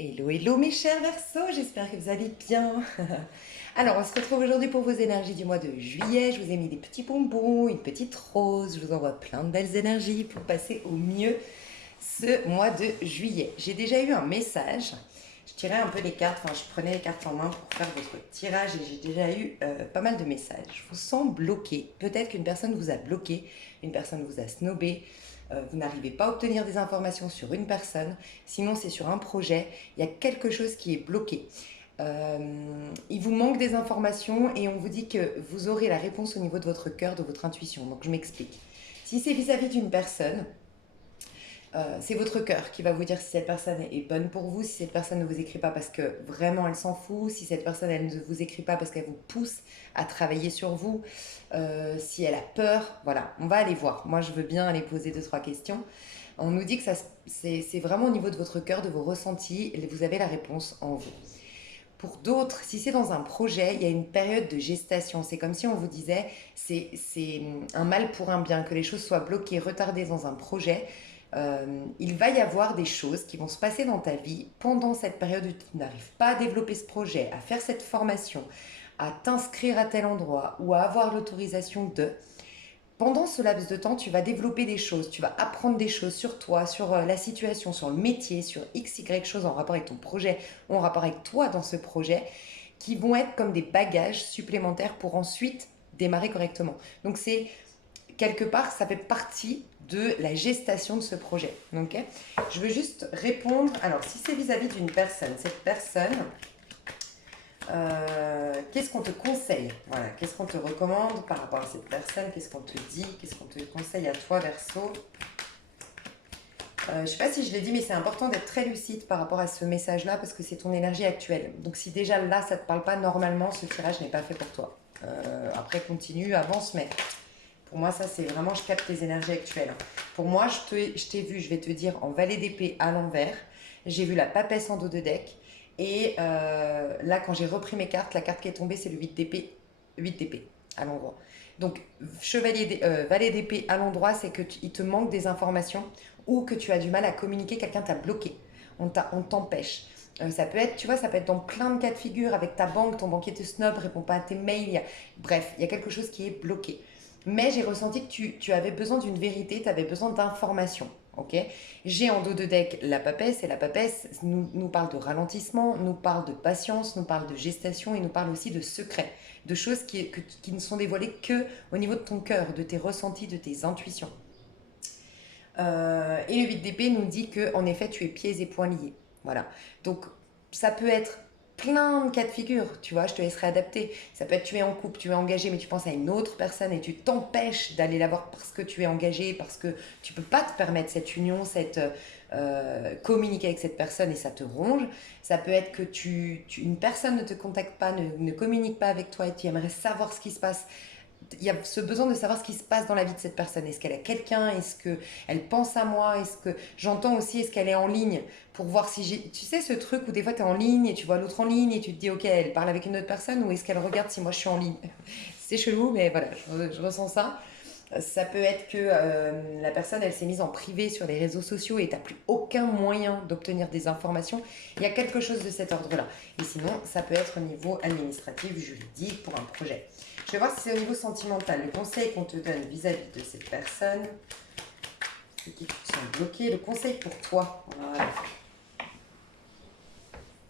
Hello, hello mes chers Verseaux, j'espère que vous allez bien. Alors, on se retrouve aujourd'hui pour vos énergies du mois de juillet. Je vous ai mis des petits bonbons, une petite rose. Je vous envoie plein de belles énergies pour passer au mieux ce mois de juillet. J'ai déjà eu un message. Je tirais un peu les cartes, enfin je prenais les cartes en main pour faire votre tirage et j'ai déjà eu pas mal de messages. Je vous sens bloqué. Peut-être qu'une personne vous a bloqué, une personne vous a snobé. Vous n'arrivez pas à obtenir des informations sur une personne, sinon c'est sur un projet, il y a quelque chose qui est bloqué. Il vous manque des informations et on vous dit que vous aurez la réponse au niveau de votre cœur, de votre intuition. Donc je m'explique. Si c'est vis-à-vis d'une personne, c'est votre cœur qui va vous dire si cette personne est bonne pour vous, si cette personne ne vous écrit pas parce que vraiment elle s'en fout, si cette personne elle ne vous écrit pas parce qu'elle vous pousse à travailler sur vous, si elle a peur, voilà, on va aller voir. Moi je veux bien aller poser deux, trois questions. On nous dit que c'est vraiment au niveau de votre cœur, de vos ressentis, et vous avez la réponse en vous. Pour d'autres, si c'est dans un projet, il y a une période de gestation. C'est comme si on vous disait, c'est un mal pour un bien, que les choses soient bloquées, retardées dans un projet. Il va y avoir des choses qui vont se passer dans ta vie pendant cette période où tu n'arrives pas à développer ce projet, à faire cette formation, à t'inscrire à tel endroit ou à avoir l'autorisation de. Pendant ce laps de temps, tu vas développer des choses, tu vas apprendre des choses sur toi, sur la situation, sur le métier, sur x, y choses en rapport avec ton projet, en rapport avec toi dans ce projet, qui vont être comme des bagages supplémentaires pour ensuite démarrer correctement. Donc c'est quelque part, ça fait partie de la gestation de ce projet. Okay, je veux juste répondre. Alors, si c'est vis-à-vis d'une personne, cette personne, qu'est-ce qu'on te conseille? Voilà, qu'est-ce qu'on te recommande par rapport à cette personne? Qu'est-ce qu'on te dit? Qu'est-ce qu'on te conseille à toi, Verseau? Je ne sais pas si je l'ai dit, mais c'est important d'être très lucide par rapport à ce message-là parce que c'est ton énergie actuelle. Donc si déjà là, ça ne te parle pas, normalement, ce tirage n'est pas fait pour toi. Après, continue, avance, mais pour moi, ça, c'est vraiment, je capte tes énergies actuelles. Pour moi, je t'ai vu, je vais te dire, en valet d'épée à l'envers. J'ai vu la papesse en dos de deck. Et là, quand j'ai repris mes cartes, la carte qui est tombée, c'est le 8 d'épée. 8 d'épée à l'endroit. Donc, valet d'épée à l'endroit, c'est qu'il te manque des informations ou que tu as du mal à communiquer, quelqu'un t'a bloqué. On t'empêche. Ça peut être, tu vois, ça peut être dans plein de cas de figure avec ta banque, ton banquier te snob, répond pas à tes mails. Bref, il y a quelque chose qui est bloqué. Mais j'ai ressenti que tu avais besoin d'une vérité, tu avais besoin d'informations. Ok, j'ai en dos de deck la papesse, et la papesse nous parle de ralentissement, nous parle de patience, nous parle de gestation et nous parle aussi de secrets, de choses qui ne sont dévoilées que au niveau de ton cœur, de tes ressentis, de tes intuitions. Et le 8 d'épée nous dit que en effet tu es pieds et poings liés. Voilà. Donc ça peut être plein de cas de figure, tu vois, je te laisserai adapter. Ça peut être tu es en couple, tu es engagé, mais tu penses à une autre personne et tu t'empêches d'aller la voir parce que tu es engagé, parce que tu peux pas te permettre cette union, cette communiquer avec cette personne et ça te ronge. Ça peut être que une personne ne te contacte pas, ne communique pas avec toi et tu aimerais savoir ce qui se passe. Il y a ce besoin de savoir ce qui se passe dans la vie de cette personne. Est-ce qu'elle a quelqu'un? Est-ce qu'elle pense à moi? Est-ce que j'entends aussi, est-ce qu'elle est en ligne pour voir si j'ai. Tu sais, ce truc où des fois tu es en ligne et tu vois l'autre en ligne et tu te dis, ok, elle parle avec une autre personne ou est-ce qu'elle regarde si moi je suis en ligne? C'est chelou, mais voilà, je ressens ça. Ça peut être que la personne, elle s'est mise en privé sur les réseaux sociaux et tu n'as plus aucun moyen d'obtenir des informations. Il y a quelque chose de cet ordre-là. Et sinon, ça peut être au niveau administratif, juridique, pour un projet. Je vais voir si c'est au niveau sentimental. Le conseil qu'on te donne vis-à-vis de cette personne, ceux qui sont bloqués, le conseil pour toi. Voilà.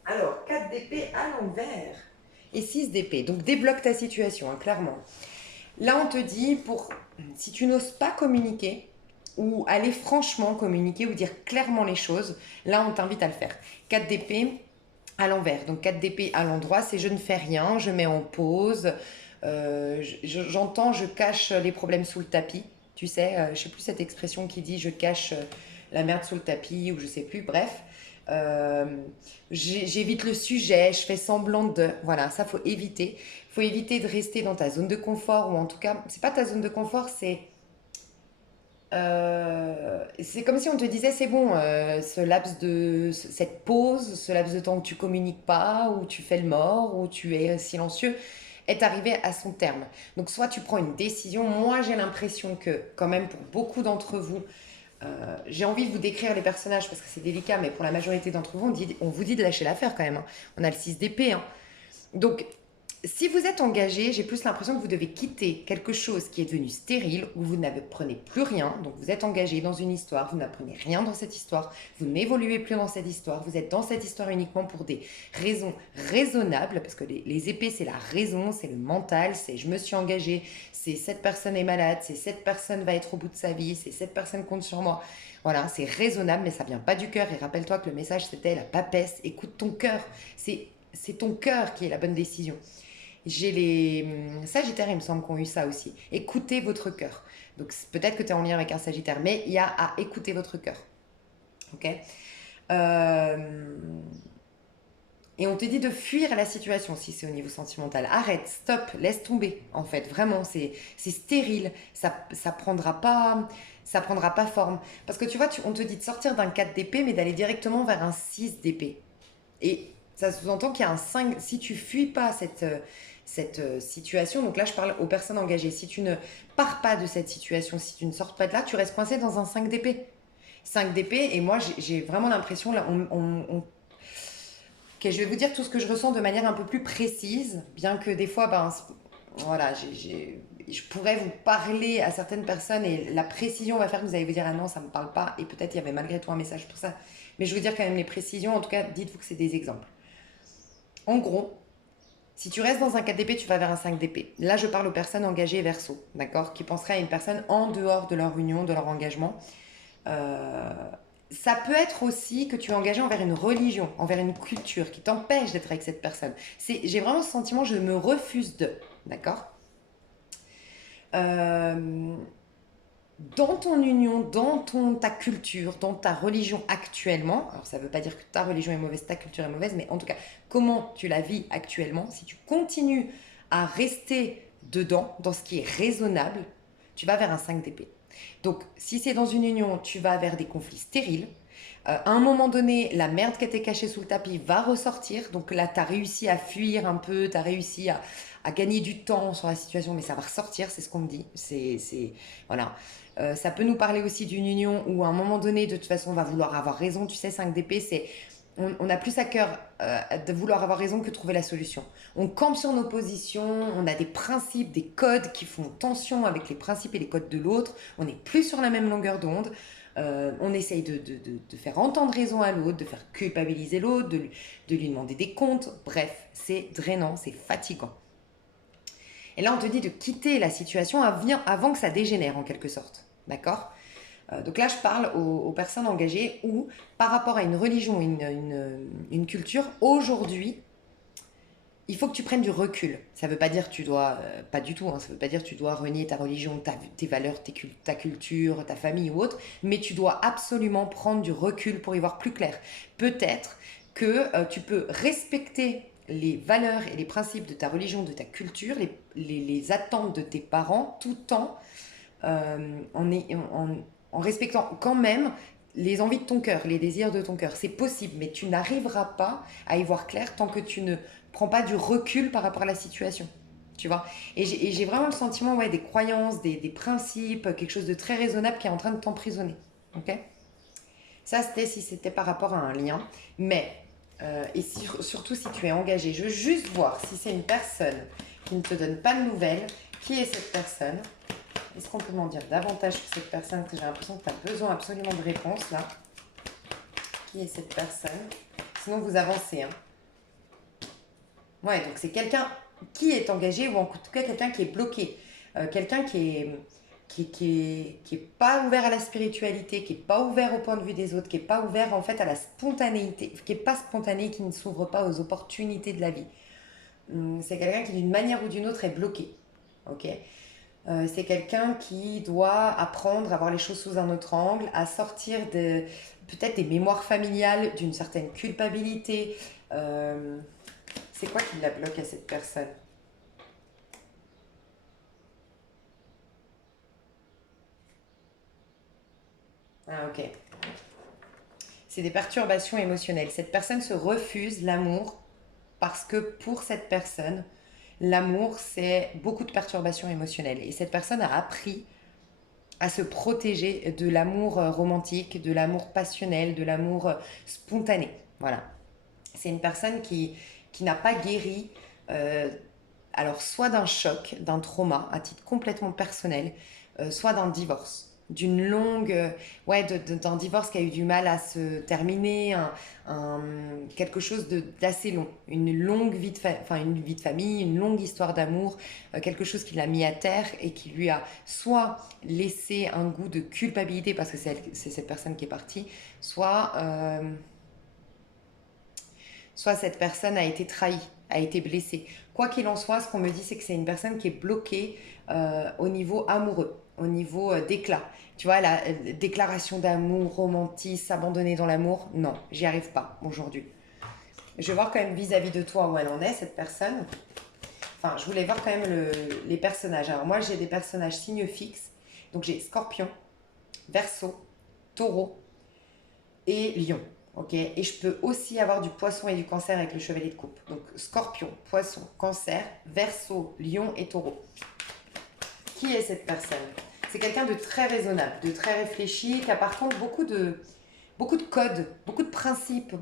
Alors, 4 d'épée à l'envers et 6 d'épée. Donc, débloque ta situation, hein, clairement. Là, on te dit, si tu n'oses pas communiquer, ou aller franchement communiquer, ou dire clairement les choses, là, on t'invite à le faire. 4 d'épée à l'envers. Donc, 4 d'épée à l'endroit, c'est je ne fais rien, je mets en pause, j'entends, je cache les problèmes sous le tapis. Tu sais, je ne sais plus cette expression qui dit je cache la merde sous le tapis, ou je sais plus, bref. Euh, J'évite le sujet, je fais semblant de. Voilà, ça faut éviter. Faut éviter de rester dans ta zone de confort, ou en tout cas, c'est pas ta zone de confort, c'est comme si on te disait c'est bon, cette pause, ce laps de temps où tu communiques pas, où tu fais le mort, où tu es silencieux, est arrivé à son terme. Donc soit tu prends une décision. Moi j'ai l'impression que quand même pour beaucoup d'entre vous, J'ai envie de vous décrire les personnages parce que c'est délicat, mais pour la majorité d'entre vous, on vous dit de lâcher l'affaire quand même, hein. On a le 6 d'épée, hein. Donc, si vous êtes engagé, j'ai plus l'impression que vous devez quitter quelque chose qui est devenu stérile, où vous n'apprenez plus rien. Donc, vous êtes engagé dans une histoire, vous n'apprenez rien dans cette histoire, vous n'évoluez plus dans cette histoire, vous êtes dans cette histoire uniquement pour des raisons raisonnables, parce que les épées, c'est la raison, c'est le mental, c'est je me suis engagé, c'est cette personne est malade, c'est cette personne va être au bout de sa vie, c'est cette personne compte sur moi. Voilà, c'est raisonnable, mais ça vient pas du cœur. Et rappelle-toi que le message, c'était la papesse, écoute ton cœur. C'est ton cœur qui est la bonne décision. J'ai les Sagittaires, il me semble, qui ont eu ça aussi. Écoutez votre cœur. Donc peut-être que tu es en lien avec un Sagittaire, mais il y a à écouter votre cœur. Ok. Et on te dit de fuir la situation si c'est au niveau sentimental. Arrête, stop, laisse tomber. En fait, vraiment, c'est stérile. Ça prendra pas forme. Parce que tu vois, on te dit de sortir d'un 4 d'épée, mais d'aller directement vers un 6 d'épée. Et ça sous-entend qu'il y a un 5. Si tu fuis pas cette situation, donc là je parle aux personnes engagées, si tu ne pars pas de cette situation, si tu ne sors pas de là, tu restes coincé dans un 5 d'épée. 5 d'épée, et moi j'ai vraiment l'impression, là, ok, je vais vous dire tout ce que je ressens de manière un peu plus précise, bien que des fois, ben, voilà, je pourrais vous parler à certaines personnes et la précision va faire que vous allez vous dire ah non, ça ne me parle pas, et peut-être il y avait malgré tout un message pour ça. Mais je veux dire quand même les précisions, en tout cas, dites-vous que c'est des exemples. En gros, si tu restes dans un 4 d'épée, tu vas vers un 5 d'épée. Là, je parle aux personnes engagées verso, d'accord, qui penseraient à une personne en dehors de leur union, de leur engagement. Euh, Ça peut être aussi que tu es engagé envers une religion, envers une culture qui t'empêche d'être avec cette personne. J'ai vraiment ce sentiment, je me refuse de, d'accord. Euh, Dans ton union, ta culture, dans ta religion actuellement, alors ça ne veut pas dire que ta religion est mauvaise, ta culture est mauvaise, mais en tout cas, comment tu la vis actuellement, si tu continues à rester dedans, dans ce qui est raisonnable, tu vas vers un 5 d'épée. Donc, si c'est dans une union, tu vas vers des conflits stériles. À un moment donné, la merde qui était cachée sous le tapis va ressortir. Donc là, tu as réussi à fuir un peu, tu as réussi à gagner du temps sur la situation, mais ça va ressortir, c'est ce qu'on me dit. Voilà. Ça peut nous parler aussi d'une union où à un moment donné, de toute façon, on va vouloir avoir raison. Tu sais, 5 d'épée, on a plus à cœur de vouloir avoir raison que de trouver la solution. On campe sur nos positions, on a des principes, des codes qui font tension avec les principes et les codes de l'autre. On n'est plus sur la même longueur d'onde. On essaye de faire entendre raison à l'autre, de faire culpabiliser l'autre, de lui demander des comptes. Bref, c'est drainant, c'est fatigant. Et là, on te dit de quitter la situation avant que ça dégénère en quelque sorte. D'accord. Donc là, je parle aux personnes engagées où, par rapport à une religion, une culture, aujourd'hui, il faut que tu prennes du recul. Ça ne veut pas dire que tu dois, pas du tout, hein, ça ne veut pas dire que tu dois renier ta religion, tes valeurs, ta culture, ta famille ou autre, mais tu dois absolument prendre du recul pour y voir plus clair. Peut-être que tu peux respecter les valeurs et les principes de ta religion, de ta culture, les attentes de tes parents, tout en respectant quand même les envies de ton cœur, les désirs de ton cœur. C'est possible, mais tu n'arriveras pas à y voir clair tant que tu ne prends pas du recul par rapport à la situation. Tu vois. Et j'ai vraiment le sentiment, ouais, des croyances, des principes, quelque chose de très raisonnable qui est en train de t'emprisonner. Ok. Ça, si c'était par rapport à un lien. Mais, surtout si tu es engagé, je veux juste voir si c'est une personne qui ne te donne pas de nouvelles. Qui est cette personne? Est-ce qu'on peut m'en dire davantage sur cette personne? Que j'ai l'impression que tu as besoin absolument de réponses là. Qui est cette personne? Sinon, vous avancez. Hein. Ouais, donc c'est quelqu'un qui est engagé ou en tout cas quelqu'un qui est bloqué. Quelqu'un qui est pas ouvert à la spiritualité, qui est pas ouvert au point de vue des autres, qui est pas ouvert en fait à la spontanéité, qui est pas spontané, qui ne s'ouvre pas aux opportunités de la vie. C'est quelqu'un qui d'une manière ou d'une autre est bloqué. Ok. C'est quelqu'un qui doit apprendre à voir les choses sous un autre angle, à sortir peut-être des mémoires familiales, d'une certaine culpabilité. C'est quoi qui la bloque à cette personne? Ah, ok. C'est des perturbations émotionnelles. Cette personne se refuse l'amour parce que pour cette personne, l'amour, c'est beaucoup de perturbations émotionnelles. Et cette personne a appris à se protéger de l'amour romantique, de l'amour passionnel, de l'amour spontané. Voilà. C'est une personne qui n'a pas guéri, euh, alors soit d'un choc, d'un trauma à titre complètement personnel, soit d'un divorce, d'une longue, ouais, d'un divorce qui a eu du mal à se terminer, un- quelque chose d'assez long, une longue vie enfin une vie de famille, une longue histoire d'amour, quelque chose qui l'a mis à terre et qui lui a soit laissé un goût de culpabilité parce que c'est cette personne qui est partie, soit cette personne a été trahie, a été blessée. Quoi qu'il en soit, ce qu'on me dit, c'est que c'est une personne qui est bloquée au niveau amoureux, au niveau d'éclat. Tu vois, la déclaration d'amour, romantisme, s'abandonner dans l'amour, non, j'y arrive pas aujourd'hui. Je vais voir quand même vis-à-vis de toi où elle en est, cette personne. Enfin, je voulais voir quand même les personnages. Alors moi, j'ai des personnages signes fixes. Donc j'ai Scorpion, Verseau, Taureau et Lion. Ok, et je peux aussi avoir du poisson et du cancer avec le chevalier de coupe. Donc scorpion, poisson, cancer, verseau, lion et taureau. Qui est cette personne? C'est quelqu'un de très raisonnable, de très réfléchi, qui a par contre beaucoup de codes, beaucoup de principes,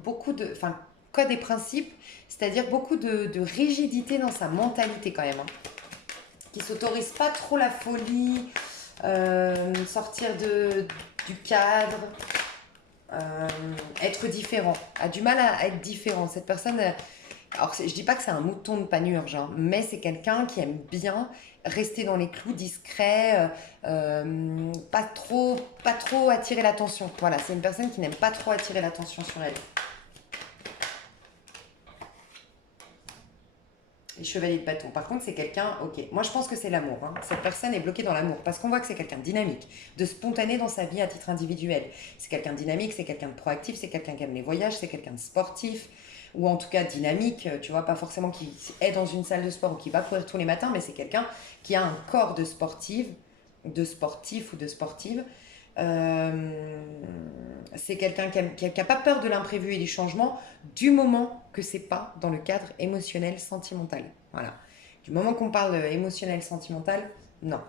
enfin, codes et principes, c'est-à-dire beaucoup de rigidité dans sa mentalité quand même. Hein. Qui s'autorise pas trop la folie, sortir du cadre, être différent, a du mal à être différent. Cette personne, alors je dis pas que c'est un mouton de panurge, hein, mais c'est quelqu'un qui aime bien rester dans les clous, discret, pas trop attirer l'attention. Voilà, c'est une personne qui n'aime pas trop attirer l'attention sur elle. Les chevaliers de bâton. Par contre, c'est quelqu'un, ok, moi je pense que c'est l'amour. Hein. Cette personne est bloquée dans l'amour parce qu'on voit que c'est quelqu'un de dynamique, de spontané dans sa vie à titre individuel. C'est quelqu'un de dynamique, c'est quelqu'un de proactif, c'est quelqu'un qui aime les voyages, c'est quelqu'un de sportif ou en tout cas dynamique, tu vois, pas forcément qui est dans une salle de sport ou qui va courir tous les matins, mais c'est quelqu'un qui a un corps de sportif ou de sportive. Euh, c'est quelqu'un qui a pas peur de l'imprévu et du changement du moment que c'est pas dans le cadre émotionnel sentimental. Voilà. Du moment qu'on parle émotionnel sentimental, non.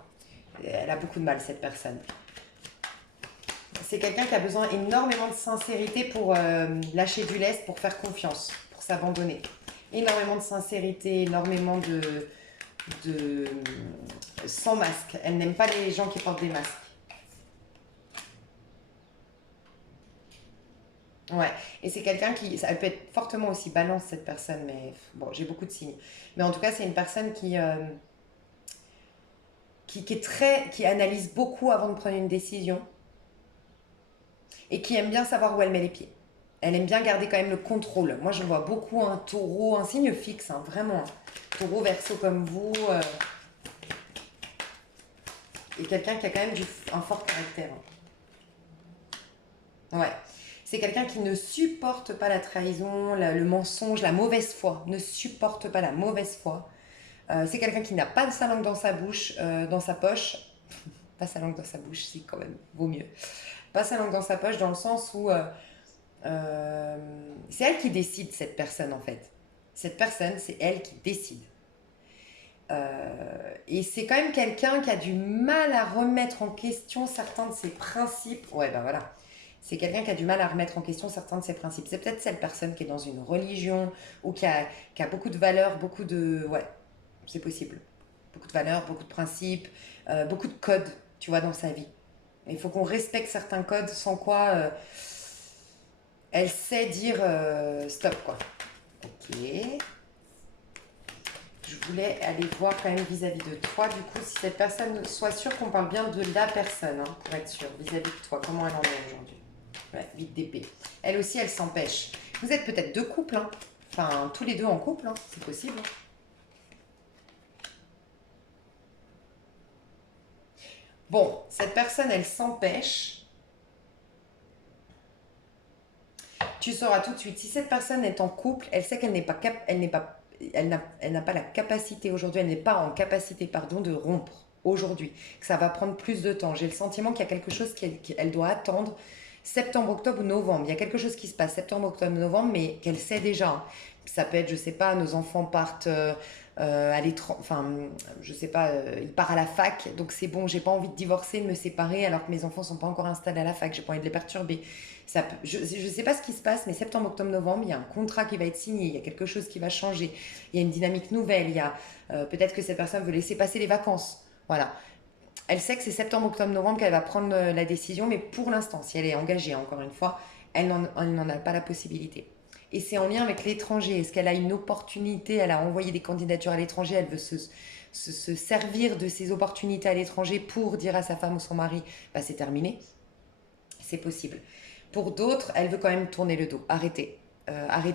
Elle a beaucoup de mal cette personne. C'est quelqu'un qui a besoin énormément de sincérité pour lâcher du lest, pour faire confiance, pour s'abandonner. Énormément de sincérité, énormément de sans masque. Elle n'aime pas les gens qui portent des masques. Ouais, et c'est quelqu'un qui, elle peut être fortement aussi balance cette personne, mais bon, j'ai beaucoup de signes. Mais en tout cas, c'est une personne qui est qui analyse beaucoup avant de prendre une décision et qui aime bien savoir où elle met les pieds. Elle aime bien garder quand même le contrôle. Moi, je vois beaucoup un taureau, un signe fixe, hein, vraiment. Taureau, verso comme vous, et quelqu'un qui a quand même un fort caractère. Hein. Ouais. C'est quelqu'un qui ne supporte pas la trahison, le mensonge, la mauvaise foi. Ne supporte pas la mauvaise foi. C'est quelqu'un qui n'a pas de sa langue dans sa bouche, dans sa poche. Pas sa langue dans sa bouche, si quand même, vaut mieux. Pas sa langue dans sa poche dans le sens où euh, c'est elle qui décide, cette personne en fait. Cette personne, c'est elle qui décide. Et c'est quand même quelqu'un qui a du mal à remettre en question certains de ses principes. Ouais, ben voilà. C'est quelqu'un qui a du mal à remettre en question certains de ses principes. C'est peut-être cette personne qui est dans une religion ou qui a beaucoup de valeurs, beaucoup de... Ouais, c'est possible. Beaucoup de valeurs, beaucoup de principes, beaucoup de codes, tu vois, dans sa vie. Il faut qu'on respecte certains codes sans quoi elle sait dire stop, quoi. Ok. Je voulais aller voir quand même vis-à-vis de toi, du coup, si cette personne, soit sûre qu'on parle bien de la personne, hein, pour être sûr, vis-à-vis de toi, comment elle en est aujourd'hui. Ouais, 8 d'épée. Elle aussi, elle s'empêche. Vous êtes peut-être deux couples, hein. Enfin, tous les deux en couple, hein. C'est possible. Hein. Bon, cette personne, elle s'empêche. Tu sauras tout de suite. Si cette personne est en couple, elle sait qu'elle n'est pas elle n'est pas elle n'a pas la capacité aujourd'hui, elle n'est pas en capacité, pardon, de rompre aujourd'hui. Que ça va prendre plus de temps. J'ai le sentiment qu'il y a quelque chose qu'elle doit attendre septembre, octobre ou novembre. Il y a quelque chose qui se passe septembre, octobre, novembre, mais qu'elle sait déjà. Hein. Ça peut être, je sais pas, nos enfants partent enfin, je sais pas, il part à la fac, donc c'est bon, j'ai pas envie de divorcer, de me séparer, alors que mes enfants sont pas encore installés à la fac, j'ai pas envie de les perturber. Je sais pas ce qui se passe, mais septembre, octobre, novembre, il y a un contrat qui va être signé, il y a quelque chose qui va changer, il y a une dynamique nouvelle, il y a peut-être que cette personne veut laisser passer les vacances. Voilà. Elle sait que c'est septembre, octobre, novembre qu'elle va prendre la décision, mais pour l'instant, si elle est engagée, encore une fois, elle n'en a pas la possibilité. Et c'est en lien avec l'étranger. Est-ce qu'elle a une opportunité? Elle a envoyé des candidatures à l'étranger, elle veut se servir de ces opportunités à l'étranger pour dire à sa femme ou son mari, bah, c'est terminé. C'est possible. Pour d'autres, elle veut quand même tourner le dos. Arrêtez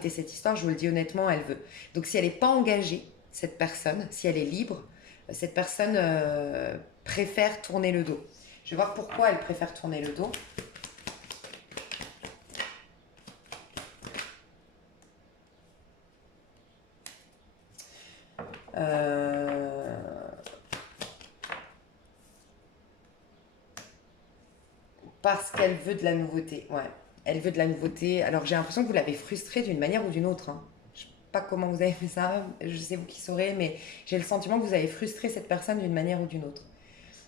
cette histoire, je vous le dis honnêtement, elle veut. Donc si elle n'est pas engagée, cette personne, si elle est libre, cette personne préfère tourner le dos. Je vais voir pourquoi elle préfère tourner le dos. Parce qu'elle veut de la nouveauté, ouais. Elle veut de la nouveauté. Alors j'ai l'impression que vous l'avez frustrée d'une manière ou d'une autre, hein. Je sais pas comment vous avez fait ça, je sais vous qui saurez, mais j'ai le sentiment que vous avez frustré cette personne d'une manière ou d'une autre.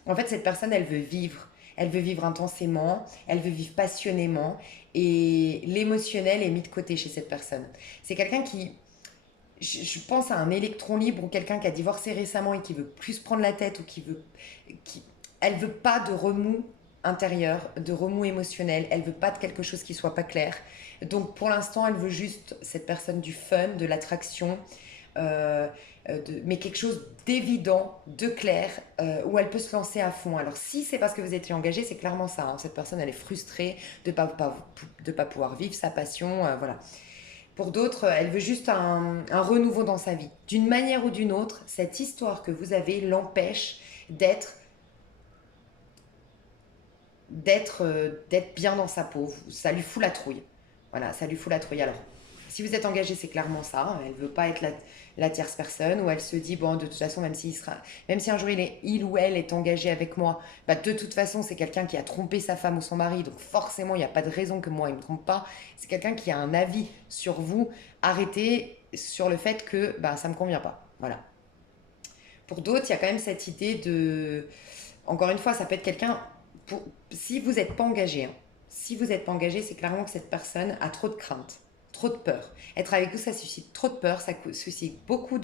En fait, cette personne, elle veut vivre. Elle veut vivre intensément, elle veut vivre passionnément, et l'émotionnel est mis de côté chez cette personne. C'est quelqu'un qui, je pense à un électron libre ou quelqu'un qui a divorcé récemment et qui veut plus se prendre la tête ou elle veut pas de remous intérieur, de remous émotionnel. Elle veut pas de quelque chose qui soit pas clair. Donc pour l'instant, elle veut juste cette personne du fun, de l'attraction, euh, mais quelque chose d'évident, de clair, où elle peut se lancer à fond. Alors si c'est parce que vous étiez engagé, c'est clairement ça, hein. Cette personne, elle est frustrée de pas pouvoir vivre sa passion, voilà. Pour d'autres, elle veut juste un renouveau dans sa vie. D'une manière ou d'une autre, cette histoire que vous avez l'empêche d'être d'être bien dans sa peau. Ça lui fout la trouille. Voilà, ça lui fout la trouille. Alors, si vous êtes engagé, c'est clairement ça. Elle veut pas être la tierce personne, ou elle se dit, bon, de toute façon, même si un jour il ou elle est engagé avec moi, bah, de toute façon, c'est quelqu'un qui a trompé sa femme ou son mari, donc forcément, il n'y a pas de raison que moi, il ne me trompe pas. C'est quelqu'un qui a un avis sur vous. Arrêtez sur le fait que bah, ça ne me convient pas. Voilà. Pour d'autres, il y a quand même cette idée de... Encore une fois, ça peut être quelqu'un... Si vous n'êtes pas engagé, hein, si vous n'êtes pas engagé, c'est clairement que cette personne a trop de crainte, trop de peur. Être avec vous, ça suscite trop de peur, ça suscite beaucoup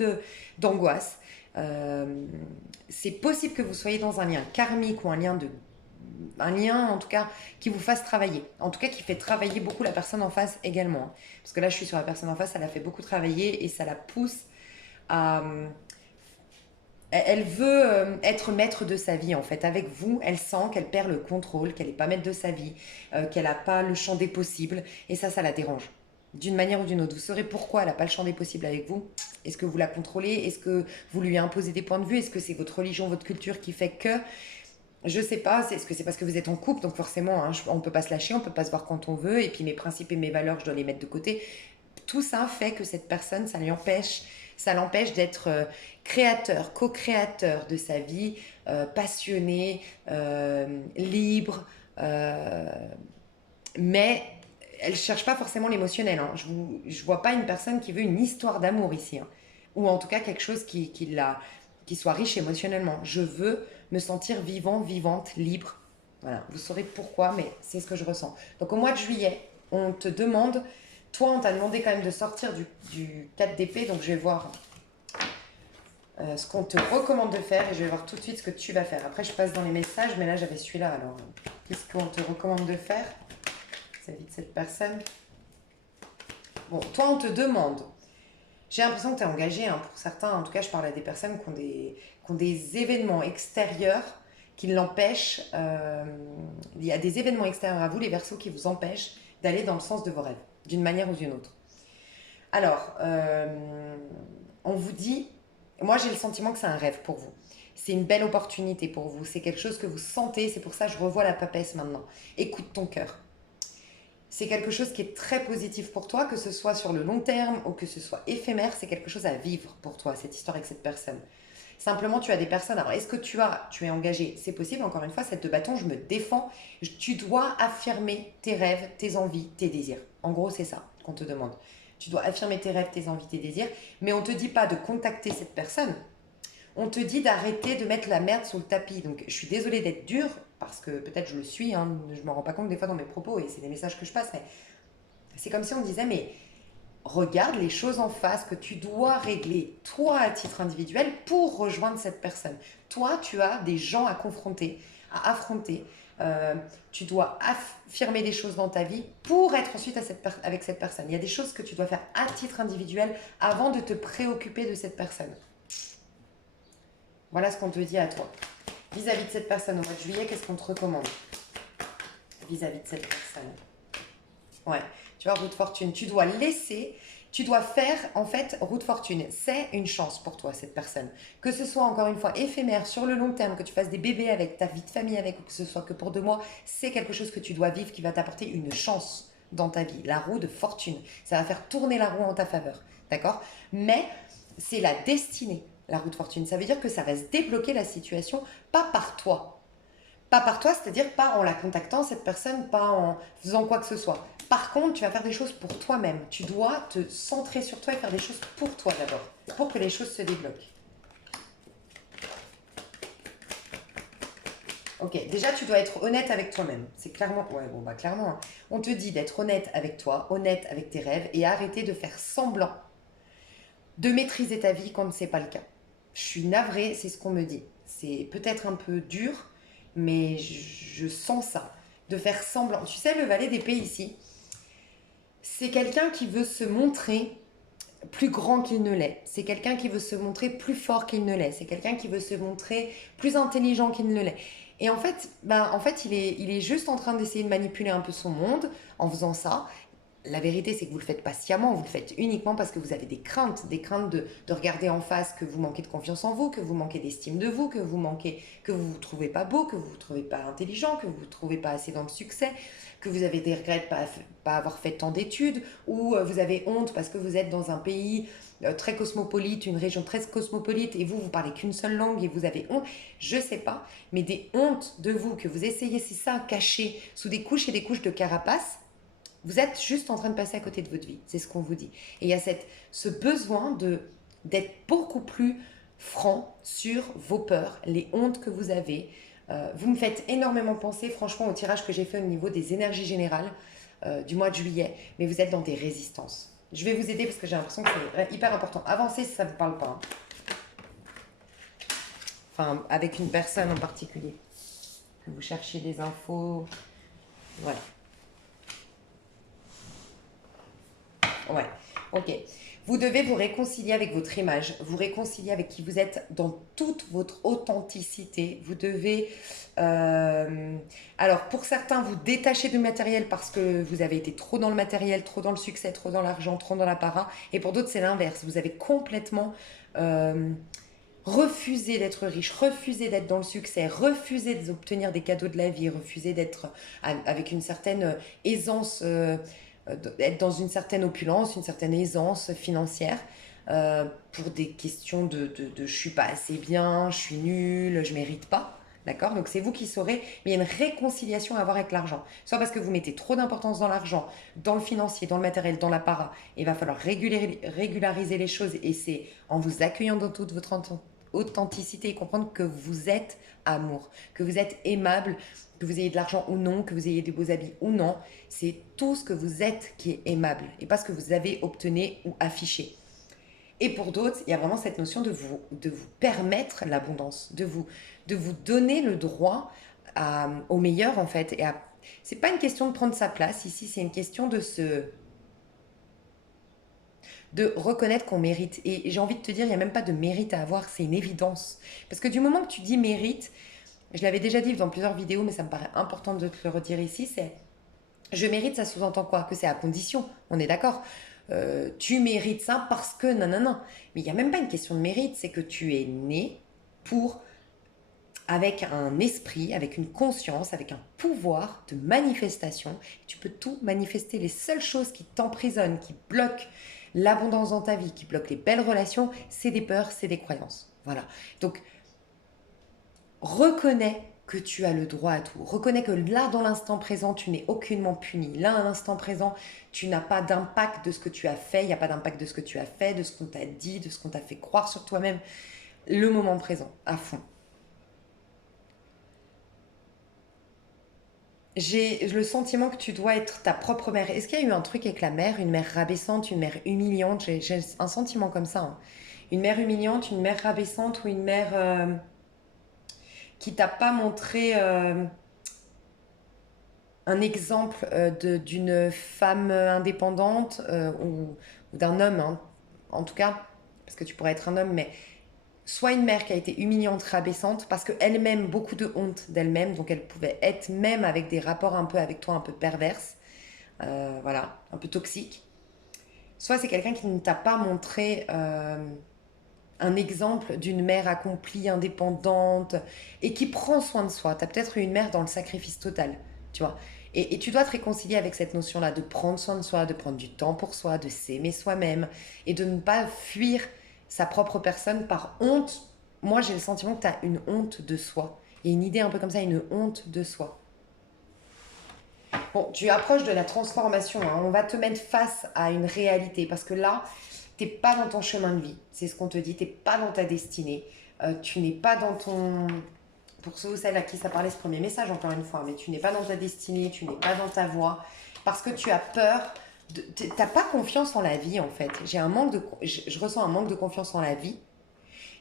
d'angoisse. Euh, c'est possible que vous soyez dans un lien karmique ou un lien en tout cas qui vous fasse travailler, en tout cas qui fait travailler beaucoup la personne en face également, hein. Parce que là je suis sur la personne en face, ça la fait beaucoup travailler et ça la pousse à, elle veut être maître de sa vie en fait. Avec vous, elle sent qu'elle perd le contrôle, qu'elle n'est pas maître de sa vie, qu'elle n'a pas le champ des possibles. Et ça la dérange. D'une manière ou d'une autre. Vous saurez pourquoi elle n'a pas le champ des possibles avec vous. Est-ce que vous la contrôlez? Est-ce que vous lui imposez des points de vue? Est-ce que c'est votre religion, votre culture qui fait que... Je sais pas, est-ce que c'est parce que vous êtes en couple, donc forcément, hein, on peut pas se lâcher, on peut pas se voir quand on veut, et puis mes principes et mes valeurs, je dois les mettre de côté. Tout ça fait que cette personne, ça l'empêche d'être créateur, co-créateur de sa vie, passionné, libre, mais elle ne cherche pas forcément l'émotionnel, hein. Je vois pas une personne qui veut une histoire d'amour ici, hein. Ou en tout cas quelque chose qui soit riche émotionnellement. Je veux me sentir vivant, vivante, libre. Voilà, vous saurez pourquoi, mais c'est ce que je ressens. Donc au mois de juillet, on te demande, toi on t'a demandé quand même de sortir du 4 d'épée, donc je vais voir ce qu'on te recommande de faire et je vais voir tout de suite ce que tu vas faire. Après je passe dans les messages, mais là j'avais celui-là, alors qu'est-ce qu'on te recommande de faire vis-à-vis de cette personne? Bon, toi on te demande, j'ai l'impression que tu es engagé, hein, pour certains, en tout cas je parle à des personnes qui ont des événements extérieurs qui l'empêchent, il y a des événements extérieurs à vous, les Verseaux, qui vous empêchent d'aller dans le sens de vos rêves, d'une manière ou d'une autre. Alors, on vous dit, moi j'ai le sentiment que c'est un rêve pour vous. C'est une belle opportunité pour vous, c'est quelque chose que vous sentez, c'est pour ça que je revois la papesse maintenant. Écoute ton cœur. C'est quelque chose qui est très positif pour toi, que ce soit sur le long terme ou que ce soit éphémère, c'est quelque chose à vivre pour toi, cette histoire avec cette personne. Simplement, tu as des personnes. Alors, est-ce que tu es engagé? C'est possible, encore une fois, cette de bâton, je me défends. Tu dois affirmer tes rêves, tes envies, tes désirs. En gros, c'est ça qu'on te demande. Tu dois affirmer tes rêves, tes envies, tes désirs. Mais on ne te dit pas de contacter cette personne. On te dit d'arrêter de mettre la merde sous le tapis. Donc, je suis désolée d'être dure, parce que peut-être je le suis, hein, je ne me rends pas compte des fois dans mes propos, et c'est des messages que je passe, mais c'est comme si on disait, mais regarde les choses en face que tu dois régler, toi, à titre individuel, pour rejoindre cette personne. Toi, tu as des gens à confronter, à affronter. Tu dois affirmer des choses dans ta vie pour être ensuite avec cette personne. Il y a des choses que tu dois faire à titre individuel avant de te préoccuper de cette personne. Voilà ce qu'on te dit à toi. Vis-à-vis de cette personne au mois de juillet, qu'est-ce qu'on te recommande vis-à-vis de cette personne? Ouais, tu vois, roue de fortune, tu dois laisser, tu dois faire, en fait, roue de fortune, c'est une chance pour toi, cette personne. Que ce soit, encore une fois, éphémère, sur le long terme, que tu fasses des bébés avec, ta vie de famille avec, ou que ce soit que pour 2 mois, c'est quelque chose que tu dois vivre qui va t'apporter une chance dans ta vie. La roue de fortune, ça va faire tourner la roue en ta faveur, d'accord? Mais c'est la destinée, la roue de fortune. Ça veut dire que ça va se débloquer la situation, pas par toi. Pas par toi, c'est-à-dire pas en la contactant, cette personne, pas en faisant quoi que ce soit. Par contre, tu vas faire des choses pour toi-même. Tu dois te centrer sur toi et faire des choses pour toi d'abord, pour que les choses se débloquent. Ok, déjà tu dois être honnête avec toi-même. C'est clairement, ouais, bon bah clairement, hein. On te dit d'être honnête avec toi, honnête avec tes rêves et arrêter de faire semblant de maîtriser ta vie quand ce n'est pas le cas. Je suis navrée, c'est ce qu'on me dit. C'est peut-être un peu dur, mais je sens ça. De faire semblant. Tu sais, le valet d'épée ici, c'est quelqu'un qui veut se montrer plus grand qu'il ne l'est. C'est quelqu'un qui veut se montrer plus fort qu'il ne l'est. C'est quelqu'un qui veut se montrer plus intelligent qu'il ne l'est. Et en fait, il est juste en train d'essayer de manipuler un peu son monde en faisant ça. La vérité, c'est que vous ne le faites pas sciemment, vous le faites uniquement parce que vous avez des craintes de regarder en face que vous manquez de confiance en vous, que vous manquez d'estime de vous, que vous vous trouvez pas beau, que vous vous trouvez pas intelligent, que vous vous trouvez pas assez dans le succès, que vous avez des regrets de pas avoir fait tant d'études, ou vous avez honte parce que vous êtes dans un pays très cosmopolite, une région très cosmopolite, et vous parlez qu'une seule langue et vous avez honte, je sais pas, mais des hontes de vous que vous essayez, c'est ça, caché sous des couches et des couches de carapace. Vous êtes juste en train de passer à côté de votre vie, c'est ce qu'on vous dit. Et il y a ce besoin d'être beaucoup plus franc sur vos peurs, les hontes que vous avez. Vous me faites énormément penser, franchement, au tirage que j'ai fait au niveau des énergies générales du mois de juillet, mais vous êtes dans des résistances. Je vais vous aider parce que j'ai l'impression que c'est hyper important. Avancez si ça ne vous parle pas. Hein. Enfin, avec une personne en particulier. Que vous cherchez des infos. Voilà. Ouais, ok. Vous devez vous réconcilier avec votre image, vous réconcilier avec qui vous êtes dans toute votre authenticité. Vous devez, alors pour certains, vous détacher du matériel parce que vous avez été trop dans le matériel, trop dans le succès, trop dans l'argent, trop dans l'apparat. Et pour d'autres, c'est l'inverse. Vous avez complètement refusé d'être riche, refusé d'être dans le succès, refusé d'obtenir des cadeaux de la vie, refusé d'être avec une certaine aisance. Être dans une certaine opulence, une certaine aisance financière pour des questions de je suis pas assez bien, je suis nulle, je mérite pas. D'accord? Donc c'est vous qui saurez, mais il y a une réconciliation à avoir avec l'argent. Soit parce que vous mettez trop d'importance dans l'argent, dans le financier, dans le matériel, dans l'apparat. Il va falloir régulariser les choses et c'est en vous accueillant dans toute votre authenticité et comprendre que vous êtes amour, que vous êtes aimable, que vous ayez de l'argent ou non, que vous ayez des beaux habits ou non, c'est tout ce que vous êtes qui est aimable et pas ce que vous avez obtenu ou affiché. Et pour d'autres, il y a vraiment cette notion de vous permettre l'abondance, de vous donner le droit au meilleur en fait. Et c'est pas une question de prendre sa place ici, c'est une question de reconnaître qu'on mérite. Et j'ai envie de te dire, il n'y a même pas de mérite à avoir, c'est une évidence. Parce que du moment que tu dis mérite, je l'avais déjà dit dans plusieurs vidéos, mais ça me paraît important de te le redire ici, c'est je mérite, ça sous-entend quoi? Que c'est à condition, on est d'accord. Tu mérites ça parce que non, non, non. Mais il n'y a même pas une question de mérite, c'est que tu es né avec un esprit, avec une conscience, avec un pouvoir de manifestation. Tu peux tout manifester. Les seules choses qui t'emprisonnent, qui bloquent l'abondance dans ta vie, qui bloquent les belles relations, c'est des peurs, c'est des croyances. Voilà. Donc, reconnais que tu as le droit à tout. Reconnais que là, dans l'instant présent, tu n'es aucunement puni. Là, à l'instant présent, tu n'as pas d'impact de ce que tu as fait. Il n'y a pas d'impact de ce que tu as fait, de ce qu'on t'a dit, de ce qu'on t'a fait croire sur toi-même. Le moment présent, à fond. J'ai le sentiment que tu dois être ta propre mère. Est-ce qu'il y a eu un truc avec la mère, une mère rabaissante, une mère humiliante? J'ai un sentiment comme ça, hein. Une mère humiliante, une mère rabaissante ou une mère qui t'a pas montré un exemple d'une femme indépendante ou d'un homme, hein, en tout cas, parce que tu pourrais être un homme, mais soit une mère qui a été humiliante, rabaissante, parce qu'elle-même, beaucoup de honte d'elle-même, donc elle pouvait être même avec des rapports un peu avec toi, un peu perverses, voilà, un peu toxiques. Soit c'est quelqu'un qui ne t'a pas montré un exemple d'une mère accomplie, indépendante, et qui prend soin de soi. Tu as peut-être eu une mère dans le sacrifice total, tu vois. Et tu dois te réconcilier avec cette notion-là de prendre soin de soi, de prendre du temps pour soi, de s'aimer soi-même, et de ne pas fuir sa propre personne par honte. Moi, j'ai le sentiment que tu as une honte de soi. Il y a une idée un peu comme ça, une honte de soi. Bon, tu approches de la transformation, hein. On va te mettre face à une réalité parce que là, t'es pas dans ton chemin de vie. C'est ce qu'on te dit. T'es pas dans ta destinée. Tu n'es pas dans ton. Pour ceux ou celles à qui ça parlait ce premier message, encore une fois, mais tu n'es pas dans ta destinée, tu n'es pas dans ta voie parce que tu as peur. T'as pas confiance en la vie en fait. J'ai un manque de. Je ressens un manque de confiance en la vie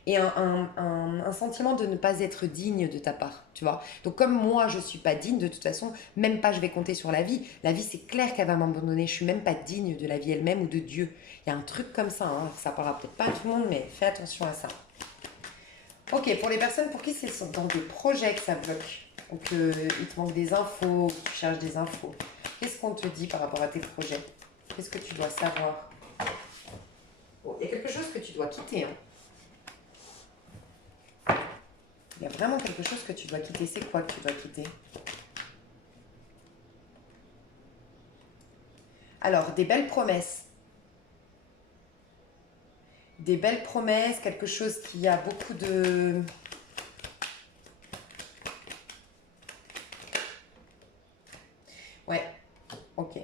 et un sentiment de ne pas être digne de ta part, tu vois. Donc comme moi, je suis pas digne, de toute façon, même pas je vais compter sur la vie. La vie, c'est clair qu'elle va m'abandonner. Je suis même pas digne de la vie elle-même ou de Dieu. Il y a un truc comme ça, hein. Ça parlera peut-être pas à tout le monde, mais fais attention à ça. Ok, pour les personnes pour qui c'est dans des projets que ça bloque, ou qu'il te manque des infos, que tu cherches des infos, qu'est-ce qu'on te dit par rapport à tes projets? Qu'est-ce que tu dois savoir? Bon, il y a quelque chose que tu dois quitter, hein. Il y a vraiment quelque chose que tu dois quitter. C'est quoi que tu dois quitter? Alors, des belles promesses. Des belles promesses, quelque chose qui a beaucoup de... Ouais, ok.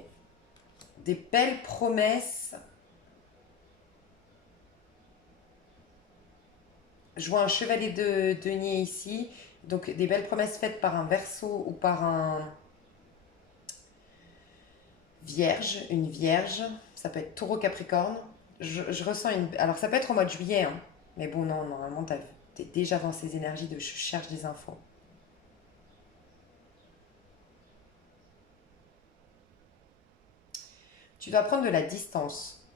Des belles promesses. Je vois un chevalier de denier ici. Donc, des belles promesses faites par un Verseau ou par un Vierge, une Vierge. Ça peut être Taureau Capricorne. Je ressens une... Alors, ça peut être au mois de juillet, hein. Mais bon, non, normalement, t'es déjà dans ces énergies de je cherche des infos. Tu dois prendre de la distance.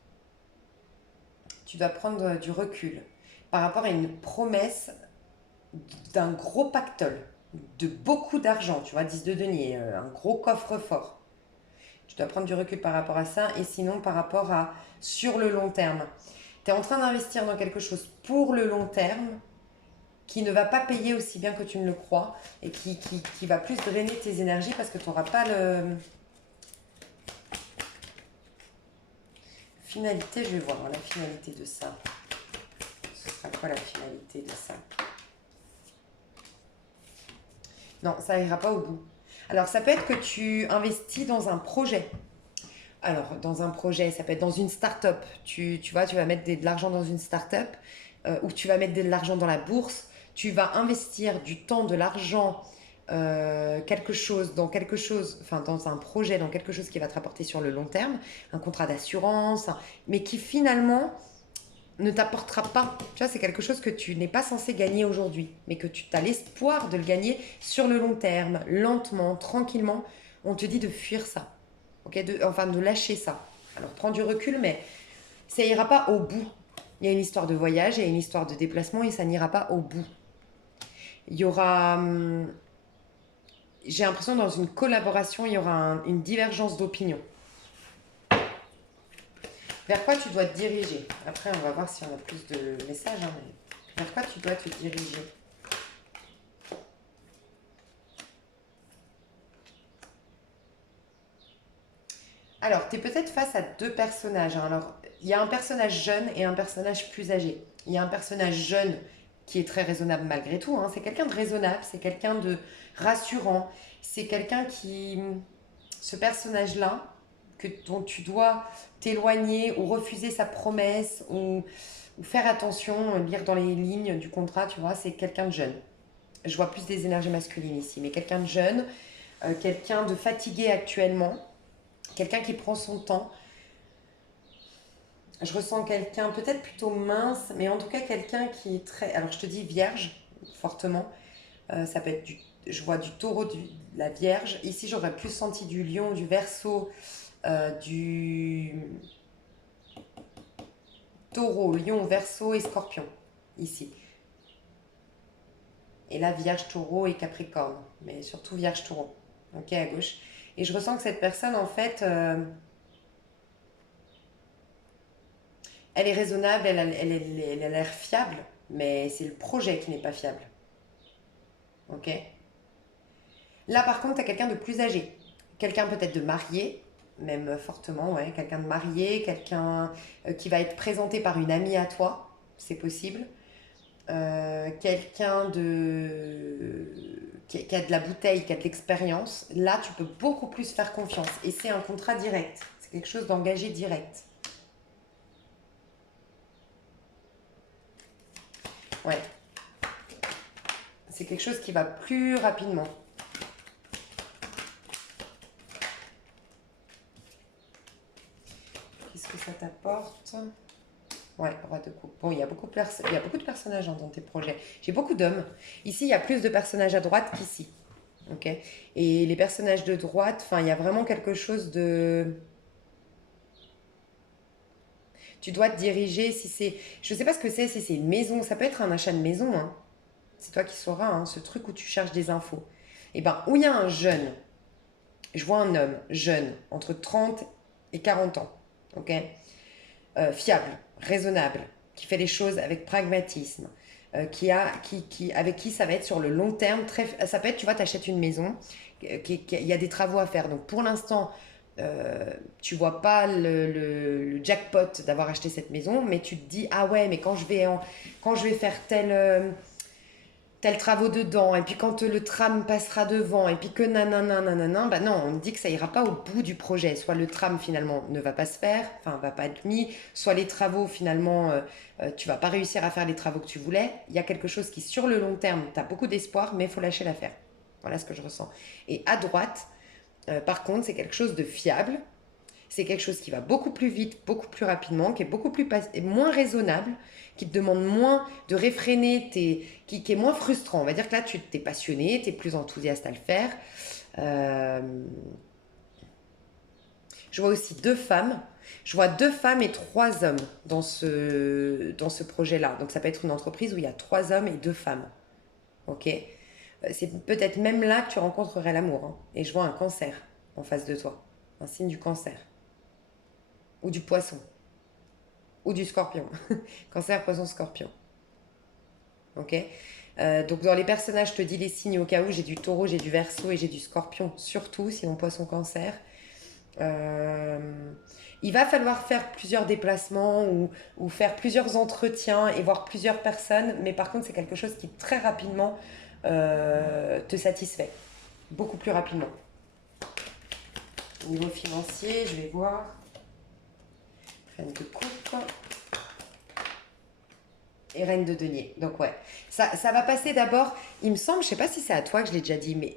Tu dois prendre du recul par rapport à une promesse d'un gros pactole, de beaucoup d'argent, tu vois, 10 de denier, un gros coffre-fort. Tu dois prendre du recul par rapport à ça et sinon par rapport à sur le long terme. Tu es en train d'investir dans quelque chose pour le long terme qui ne va pas payer aussi bien que tu ne le crois et qui va plus drainer tes énergies parce que tu n'auras pas le... Finalité, je vais voir la finalité de ça. Ce sera quoi la finalité de ça? Non, ça ira pas au bout. Alors, ça peut être que tu investis dans un projet. Alors, dans un projet, ça peut être dans une start-up. Tu vois, tu vas mettre de l'argent dans une start-up ou tu vas mettre de l'argent dans la bourse. Tu vas investir du temps, de l'argent, dans quelque chose, enfin dans un projet, dans quelque chose qui va te rapporter sur le long terme, un contrat d'assurance, mais qui finalement ne t'apportera pas. Tu vois, c'est quelque chose que tu n'es pas censé gagner aujourd'hui, mais que tu as l'espoir de le gagner sur le long terme, lentement, tranquillement. On te dit de fuir ça, ok, enfin de lâcher ça. Alors prends du recul, mais ça ira pas au bout. Il y a une histoire de voyage, il y a une histoire de déplacement et ça n'ira pas au bout. Il y aura, j'ai l'impression dans une collaboration, il y aura une divergence d'opinion. Vers quoi tu dois te diriger? Après, on va voir si on a plus de messages, hein, mais vers quoi tu dois te diriger? Alors, tu es peut-être face à deux personnages, hein. Alors, il y a un personnage jeune et un personnage plus âgé. Il y a un personnage jeune qui est très raisonnable malgré tout, hein. C'est quelqu'un de raisonnable, c'est quelqu'un de rassurant, c'est quelqu'un qui, ce personnage-là, dont tu dois t'éloigner ou refuser sa promesse ou faire attention, lire dans les lignes du contrat, tu vois, c'est quelqu'un de jeune. Je vois plus des énergies masculines ici, mais quelqu'un de jeune, quelqu'un de fatigué actuellement, quelqu'un qui prend son temps. Je ressens quelqu'un peut-être plutôt mince, mais en tout cas quelqu'un qui est très... Alors je te dis vierge, fortement. Ça peut être du... Je vois du taureau, de la vierge. Ici j'aurais plus senti du lion, du verseau, du taureau, lion, verseau et scorpion. Ici. Et là vierge, taureau et capricorne. Mais surtout vierge, taureau. Ok, à gauche. Et je ressens que cette personne, en fait... elle est raisonnable, elle a l'air fiable, mais c'est le projet qui n'est pas fiable. Ok. Là, par contre, tu as quelqu'un de plus âgé. Quelqu'un peut-être de marié, même fortement, ouais. Quelqu'un de marié, quelqu'un qui va être présenté par une amie à toi, c'est possible. Quelqu'un qui a de la bouteille, qui a de l'expérience. Là, tu peux beaucoup plus faire confiance. Et c'est un contrat direct. C'est quelque chose d'engagé direct. Ouais. C'est quelque chose qui va plus rapidement. Qu'est-ce que ça t'apporte? Ouais, roi de coupe. Bon, il y a beaucoup de personnages dans tes projets. J'ai beaucoup d'hommes. Ici, il y a plus de personnages à droite qu'ici. Ok. Et les personnages de droite, enfin, il y a vraiment quelque chose de... Tu dois te diriger si c'est... Je sais pas ce que c'est, si c'est une maison. Ça peut être un achat de maison, hein. C'est toi qui sauras, hein, ce truc où tu cherches des infos. Eh ben, où il y a un jeune, je vois un homme jeune, entre 30 et 40 ans, ok, fiable, raisonnable, qui fait les choses avec pragmatisme, avec qui ça va être sur le long terme. Ça peut être, tu vois, tu achètes une maison, il y a des travaux à faire. Donc pour l'instant, tu vois pas le jackpot d'avoir acheté cette maison, mais tu te dis, ah ouais, mais quand je vais faire tel travaux dedans, et puis quand le tram passera devant, et puis que nanana, nanana, bah non, on me dit que ça ira pas au bout du projet. Soit le tram finalement ne va pas se faire, enfin va pas être mis, soit les travaux finalement, tu vas pas réussir à faire les travaux que tu voulais. Il y a quelque chose qui sur le long terme, tu as beaucoup d'espoir, mais il faut lâcher l'affaire. Voilà ce que je ressens. Et à droite, par contre, c'est quelque chose de fiable, c'est quelque chose qui va beaucoup plus vite, beaucoup plus rapidement, qui est moins raisonnable, qui te demande moins de réfréner, qui est moins frustrant. On va dire que là, tu t'es passionné, tu es plus enthousiaste à le faire. Euh, je vois aussi deux femmes. Je vois deux femmes et trois hommes dans ce projet-là. Donc ça peut être une entreprise où il y a trois hommes et deux femmes. Ok. C'est peut-être même là que tu rencontrerais l'amour, hein. Et je vois un cancer en face de toi. Un signe du cancer. Ou du poisson. Ou du scorpion. Cancer, poisson, scorpion. Ok. Donc dans les personnages, je te dis les signes au cas où j'ai du taureau, j'ai du verseau et j'ai du scorpion, surtout, sinon poisson, cancer. Euh, il va falloir faire plusieurs déplacements ou faire plusieurs entretiens et voir plusieurs personnes, mais par contre, c'est quelque chose qui très rapidement te satisfait. Beaucoup plus rapidement. Au niveau financier, je vais voir. Reine de coupe. Et reine de denier. Donc ouais, ça va passer d'abord, il me semble, je sais pas si c'est à toi que je l'ai déjà dit, mais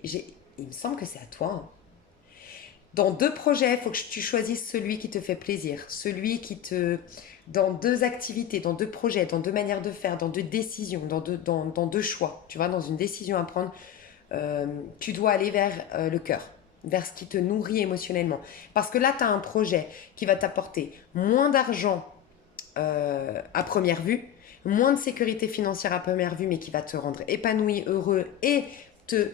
il me semble que c'est à toi, hein. Dans deux projets, il faut que tu choisisses celui qui te fait plaisir, celui qui te... Dans deux activités, dans deux projets, dans deux manières de faire, dans deux décisions, dans deux choix, tu vois, dans une décision à prendre, tu dois aller vers le cœur, vers ce qui te nourrit émotionnellement. Parce que là, tu as un projet qui va t'apporter moins d'argent à première vue, moins de sécurité financière à première vue, mais qui va te rendre épanoui, heureux et te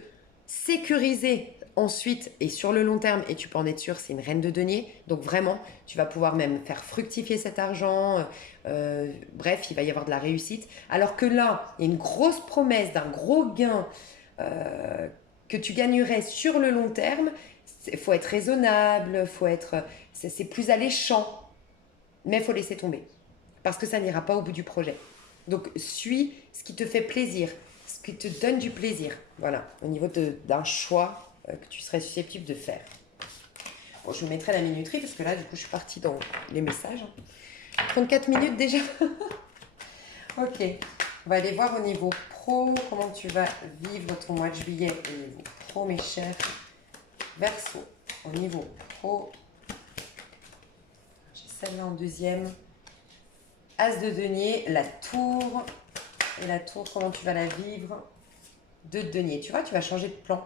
sécuriser ensuite et sur le long terme. Et tu peux en être sûr, c'est une reine de denier. Donc vraiment, tu vas pouvoir même faire fructifier cet argent. Bref, il va y avoir de la réussite. Alors que là, il y a une grosse promesse d'un gros gain que tu gagnerais sur le long terme. Il faut être raisonnable, c'est plus alléchant, mais il faut laisser tomber parce que ça n'ira pas au bout du projet. Donc, suis ce qui te fait plaisir, ce qui te donne du plaisir. Voilà, au niveau d'un choix que tu serais susceptible de faire. Bon, je mettrai la minuterie parce que là, du coup, je suis partie dans les messages. 34 minutes déjà. Ok, on va aller voir au niveau pro comment tu vas vivre ton mois de juillet au niveau pro, mes chers Verseau. Au niveau pro, j'ai celle-là en deuxième. As de denier, la tour. Et la tour, comment tu vas la vivre? Deux de denier. Tu vois, tu vas changer de plan.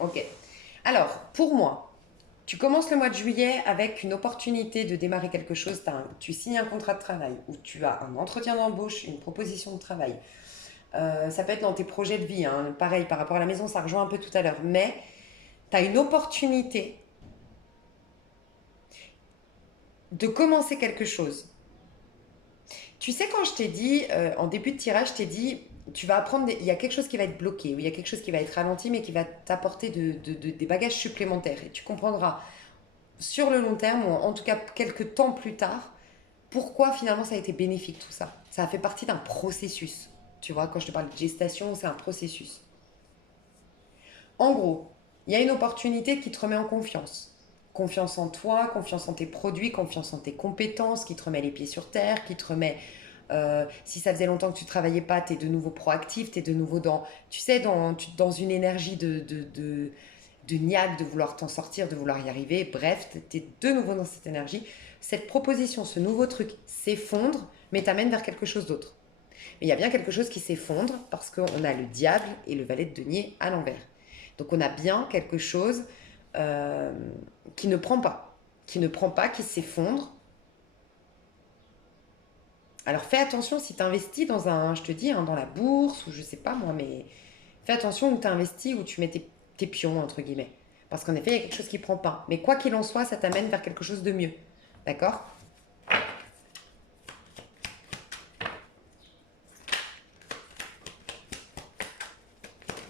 Ok. Alors, pour moi, tu commences le mois de juillet avec une opportunité de démarrer quelque chose. Tu signes un contrat de travail ou tu as un entretien d'embauche, une proposition de travail. Ça peut être dans tes projets de vie. Hein. Pareil, par rapport à la maison, ça rejoint un peu tout à l'heure. Mais tu as une opportunité de commencer quelque chose. Tu sais, quand je t'ai dit, en début de tirage, je t'ai dit, tu vas apprendre, il y a quelque chose qui va être bloqué, ou il y a quelque chose qui va être ralenti, mais qui va t'apporter des bagages supplémentaires. Et tu comprendras sur le long terme, ou en tout cas quelques temps plus tard, pourquoi finalement ça a été bénéfique tout ça. Ça a fait partie d'un processus. Tu vois, quand je te parle de gestation, c'est un processus. En gros, il y a une opportunité qui te remet en confiance. Confiance en toi, confiance en tes produits, confiance en tes compétences, qui te remet les pieds sur terre, qui te remet... si ça faisait longtemps que tu ne travaillais pas, tu es de nouveau proactif, tu es de nouveau dans, tu sais, dans une énergie de niaque, de vouloir t'en sortir, de vouloir y arriver. Bref, tu es de nouveau dans cette énergie. Cette proposition, ce nouveau truc s'effondre, mais t'amène vers quelque chose d'autre. Mais il y a bien quelque chose qui s'effondre parce qu'on a le diable et le valet de denier à l'envers. Donc on a bien quelque chose euh, qui ne prend pas, qui s'effondre. Alors fais attention si tu investis dans un, je te dis, hein, dans la bourse ou je sais pas moi, mais fais attention où tu investis, où tu mets tes pions, entre guillemets. Parce qu'en effet, il y a quelque chose qui ne prend pas. Mais quoi qu'il en soit, ça t'amène vers quelque chose de mieux. D'accord?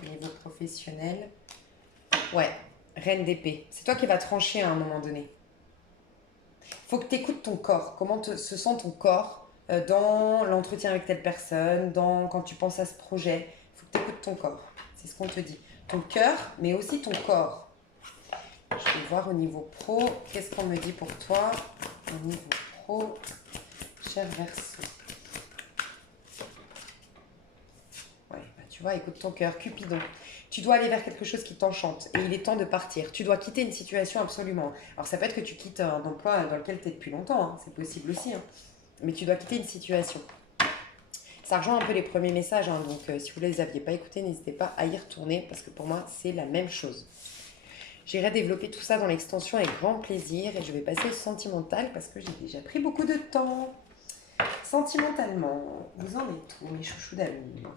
Niveau professionnel. Ouais, reine d'épée. C'est toi qui vas trancher à un moment donné. Faut que tu écoutes ton corps. Comment se sent ton corps dans l'entretien avec telle personne, quand tu penses à ce projet. Faut que tu écoutes ton corps. C'est ce qu'on te dit. Ton cœur, mais aussi ton corps. Je vais voir au niveau pro. Qu'est-ce qu'on me dit pour toi au niveau pro, cher Verseau? Ouais, bah tu vois, écoute ton cœur. Cupidon. Tu dois aller vers quelque chose qui t'enchante et il est temps de partir. Tu dois quitter une situation absolument. Alors ça peut être que tu quittes un emploi dans lequel tu es depuis longtemps, hein. C'est possible aussi. Hein. Mais tu dois quitter une situation. Ça rejoint un peu les premiers messages, hein, donc si vous ne les aviez pas écoutés, n'hésitez pas à y retourner parce que pour moi, c'est la même chose. J'irai développer tout ça dans l'extension avec grand plaisir et je vais passer au sentimental parce que j'ai déjà pris beaucoup de temps. Sentimentalement, vous en êtes où, mes chouchous d'amour?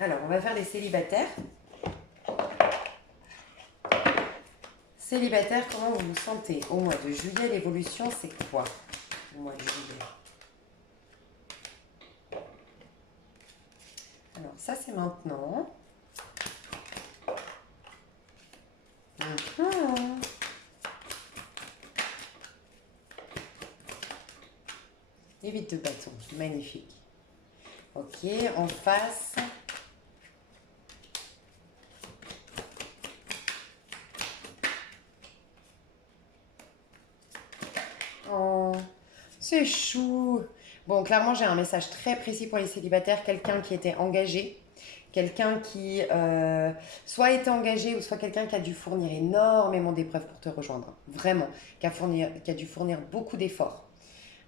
Alors, on va faire les célibataires. Célibataire, comment vous vous sentez au mois de juillet? L'évolution, c'est quoi au mois de juillet? Alors, ça, c'est maintenant. Mhm. Et 8 de bâton, magnifique. Ok, en face. Oh, c'est chou. Bon, clairement, j'ai un message très précis pour les célibataires. Quelqu'un qui était engagé. Quelqu'un qui soit était engagé ou soit quelqu'un qui a dû fournir énormément d'épreuves pour te rejoindre. Vraiment. Qui a dû fournir beaucoup d'efforts.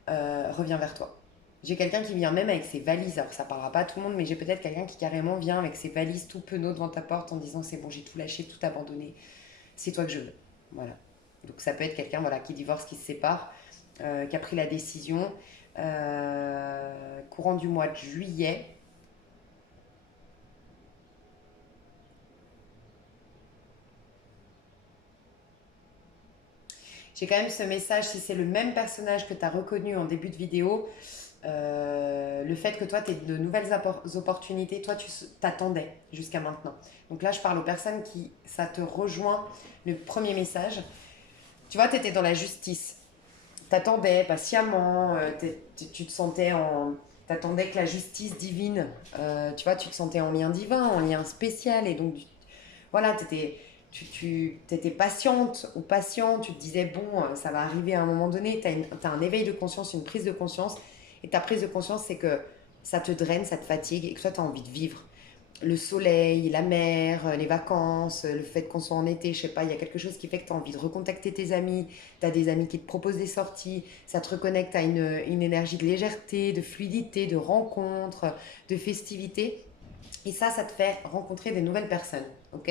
Revient vers toi. J'ai quelqu'un qui vient même avec ses valises. Alors, ça parlera pas à tout le monde, mais j'ai peut-être quelqu'un qui carrément vient avec ses valises tout penaud devant ta porte en disant c'est bon, j'ai tout lâché, tout abandonné. C'est toi que je veux. Voilà. Donc, ça peut être quelqu'un voilà, qui divorce, qui se sépare, qui a pris la décision courant du mois de juillet. J'ai quand même ce message, si c'est le même personnage que tu as reconnu en début de vidéo, le fait que toi, tu aies de nouvelles opportunités, toi, tu t'attendais jusqu'à maintenant. Donc là, je parle aux personnes qui, ça te rejoint, le premier message. Tu vois, tu étais dans la justice. T'attendais patiemment, tu te sentais en... T'attendais que la justice divine, tu vois, tu te sentais en lien divin, en lien spécial. Et donc, voilà, tu étais patiente ou patient, tu te disais, bon, ça va arriver à un moment donné, tu as un éveil de conscience, une prise de conscience. Et ta prise de conscience, c'est que ça te draine, ça te fatigue et que toi, tu as envie de vivre le soleil, la mer, les vacances, le fait qu'on soit en été, je sais pas, il y a quelque chose qui fait que tu as envie de recontacter tes amis, tu as des amis qui te proposent des sorties, ça te reconnecte à une énergie de légèreté, de fluidité, de rencontre, de festivité. Et ça te fait rencontrer des nouvelles personnes, ok?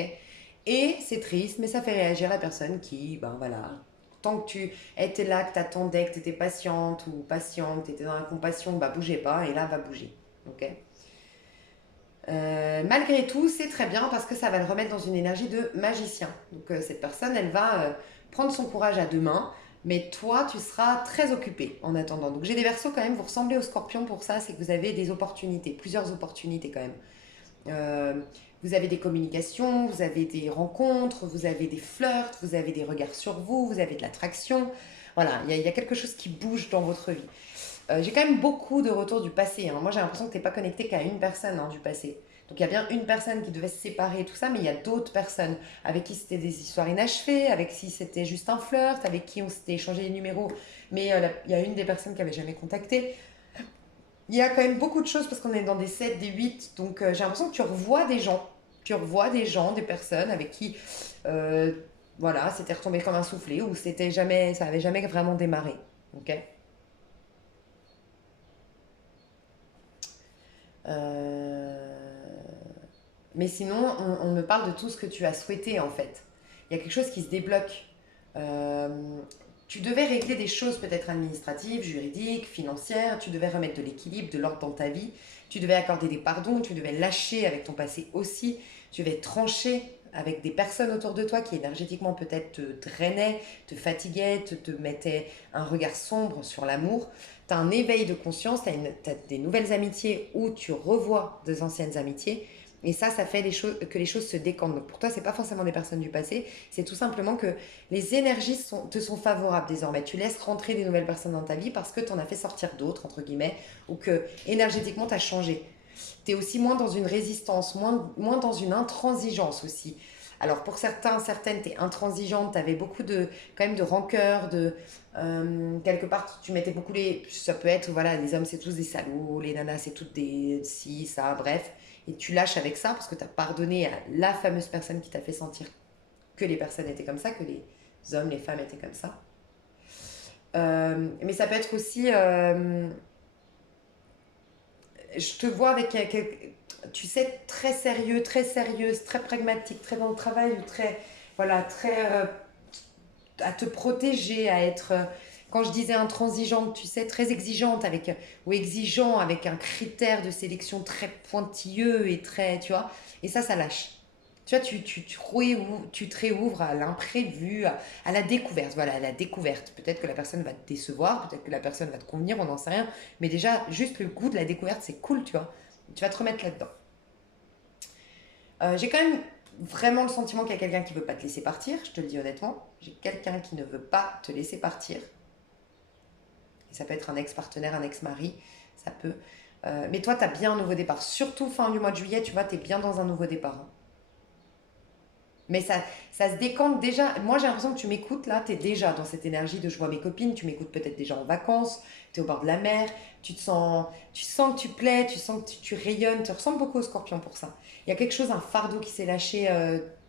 Et c'est triste, mais ça fait réagir la personne qui, ben voilà, tant que tu étais là, que tu attendais, que tu étais patiente ou patiente, que tu étais dans la compassion, bah bougez pas, et là, va bouger, ok? Malgré tout, c'est très bien parce que ça va le remettre dans une énergie de magicien. Donc cette personne, elle va prendre son courage à deux mains, mais toi, tu seras très occupé en attendant. Donc j'ai des versos quand même, vous ressemblez au scorpion pour ça, c'est que vous avez des opportunités, plusieurs opportunités quand même. Euh, vous avez des communications, vous avez des rencontres, vous avez des flirts, vous avez des regards sur vous, vous avez de l'attraction. Voilà, il y a quelque chose qui bouge dans votre vie. J'ai quand même beaucoup de retours du passé, hein. Moi, j'ai l'impression que tu n'es pas connecté qu'à une personne, hein, du passé. Donc, il y a bien une personne qui devait se séparer et tout ça, mais il y a d'autres personnes avec qui c'était des histoires inachevées, avec qui c'était juste un flirt, avec qui on s'était échangé les numéros, mais il y a une des personnes qui avait jamais contacté. Il y a quand même beaucoup de choses parce qu'on est dans des 7, des 8, donc j'ai l'impression que tu revois des gens. Tu revois des gens, des personnes avec qui, euh, voilà, c'était retombé comme un soufflé ou c'était jamais, ça avait jamais vraiment démarré. Ok. Euh, Mais sinon, on me parle de tout ce que tu as souhaité en fait. Il y a quelque chose qui se débloque. Euh, Tu devais régler des choses peut-être administratives, juridiques, financières, tu devais remettre de l'équilibre, de l'ordre dans ta vie, tu devais accorder des pardons, tu devais lâcher avec ton passé aussi, tu devais trancher avec des personnes autour de toi qui énergétiquement peut-être te drainaient, te fatiguaient, te mettaient un regard sombre sur l'amour. Tu as un éveil de conscience, tu as des nouvelles amitiés où tu revois des anciennes amitiés. Et ça fait que les choses se décantent. Donc pour toi, c'est pas forcément des personnes du passé, c'est tout simplement que les énergies te sont favorables désormais. Tu laisses rentrer des nouvelles personnes dans ta vie parce que tu en as fait sortir d'autres, entre guillemets, ou que énergétiquement, tu as changé. Tu es aussi moins dans une résistance, moins dans une intransigeance aussi. Alors pour certains, certaines, tu es intransigeante, tu avais beaucoup de, quand même de rancœur, quelque part, tu mettais beaucoup les... Ça peut être, voilà, les hommes, c'est tous des salauds, les nanas, c'est toutes des... Si, ça, bref. Et tu lâches avec ça parce que tu as pardonné à la fameuse personne qui t'a fait sentir que les personnes étaient comme ça, que les hommes, les femmes étaient comme ça. Mais ça peut être aussi... je te vois avec... Tu sais, très sérieux, très sérieuse, très pragmatique, très dans le travail, ou très... Voilà, très... à te protéger, à être... quand je disais intransigeante, tu sais, très exigeante avec... ou exigeant avec un critère de sélection très pointilleux et très... Tu vois. Et ça lâche. Tu vois, tu te réouvres à l'imprévu, à la découverte. Voilà, à la découverte. Peut-être que la personne va te décevoir, peut-être que la personne va te convenir, on n'en sait rien. Mais déjà, juste le goût de la découverte, c'est cool, tu vois. Tu vas te remettre là-dedans. J'ai quand même vraiment le sentiment qu'il y a quelqu'un qui ne veut pas te laisser partir, je te le dis honnêtement. J'ai quelqu'un qui ne veut pas te laisser partir. Et ça peut être un ex-partenaire, un ex-mari, ça peut. Mais toi, tu as bien un nouveau départ. Surtout fin du mois de juillet, tu vois, tu es bien dans un nouveau départ, hein. Mais ça se décante déjà. Moi, j'ai l'impression que tu m'écoutes là, tu es déjà dans cette énergie de je vois mes copines, tu m'écoutes peut-être déjà en vacances, tu es au bord de la mer, tu sens que tu plais, tu sens que tu rayonnes, tu ressembles beaucoup au scorpion pour ça. Il y a quelque chose, un fardeau qui s'est lâché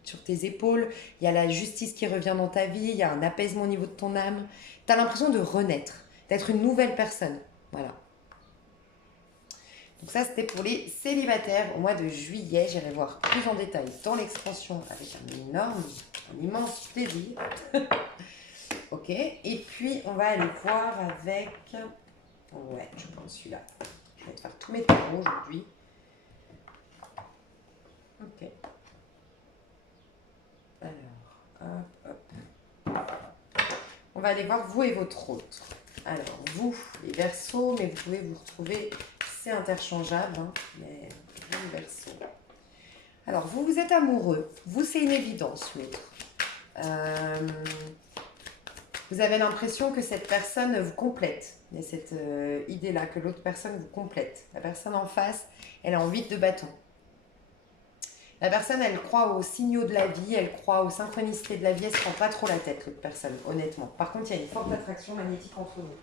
sur tes épaules, il y a la justice qui revient dans ta vie, il y a un apaisement au niveau de ton âme. Tu as l'impression de renaître, d'être une nouvelle personne. Voilà. Donc ça, c'était pour les célibataires au mois de juillet. J'irai voir plus en détail dans l'expansion avec un immense plaisir. Ok. Et puis, on va aller voir avec... Ouais, je pense celui-là. Je vais te faire tous mes tarots aujourd'hui. Ok. Alors, hop, hop. On va aller voir vous et votre autre. Alors, vous, les Verseaux, mais vous pouvez vous retrouver, c'est interchangeable, hein, mais vous, les Verseaux. Alors, vous, vous êtes amoureux. Vous, c'est une évidence, l'autre. Vous avez l'impression que cette personne vous complète. Il y a cette idée-là, que l'autre personne vous complète. La personne en face, elle a en 8 de bâton. La personne, elle croit aux signaux de la vie, elle croit aux synchronicités de la vie, elle ne se prend pas trop la tête, l'autre personne, honnêtement. Par contre, il y a une forte attraction magnétique entre vous.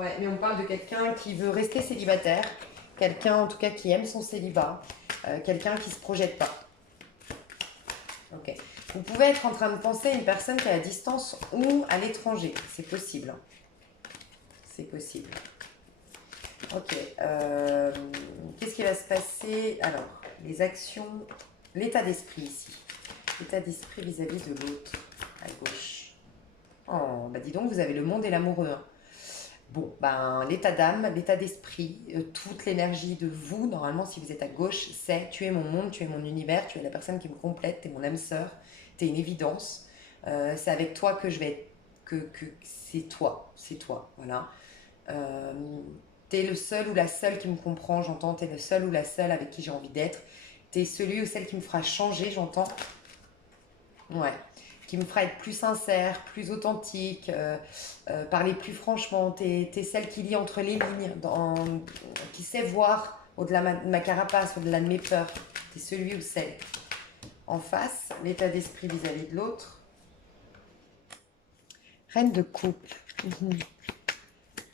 Ouais, mais on parle de quelqu'un qui veut rester célibataire, quelqu'un en tout cas qui aime son célibat, quelqu'un qui ne se projette pas. Ok. Vous pouvez être en train de penser à une personne qui est à distance ou à l'étranger. C'est possible. Hein. C'est possible. Ok. Qu'est-ce qui va se passer? Alors, les actions, l'état d'esprit ici. L'état d'esprit vis-à-vis de l'autre, à gauche. Oh, bah dis donc, vous avez le monde et l'amoureux. Hein. Bon, ben, l'état d'âme, l'état d'esprit, toute l'énergie de vous, normalement, si vous êtes à gauche, c'est tu es mon monde, tu es mon univers, tu es la personne qui me complète, tu es mon âme sœur, tu es une évidence. C'est avec toi que je vais être, que c'est toi, voilà. Tu es le seul ou la seule qui me comprend, j'entends, tu es le seul ou la seule avec qui j'ai envie d'être. Tu es celui ou celle qui me fera changer, j'entends. Ouais, qui me fera être plus sincère, plus authentique, parler plus franchement. T'es celle qui lit entre les lignes, qui sait voir au-delà de ma carapace, au-delà de mes peurs. T'es celui ou celle. En face, l'état d'esprit vis-à-vis de l'autre. Reine de coupe.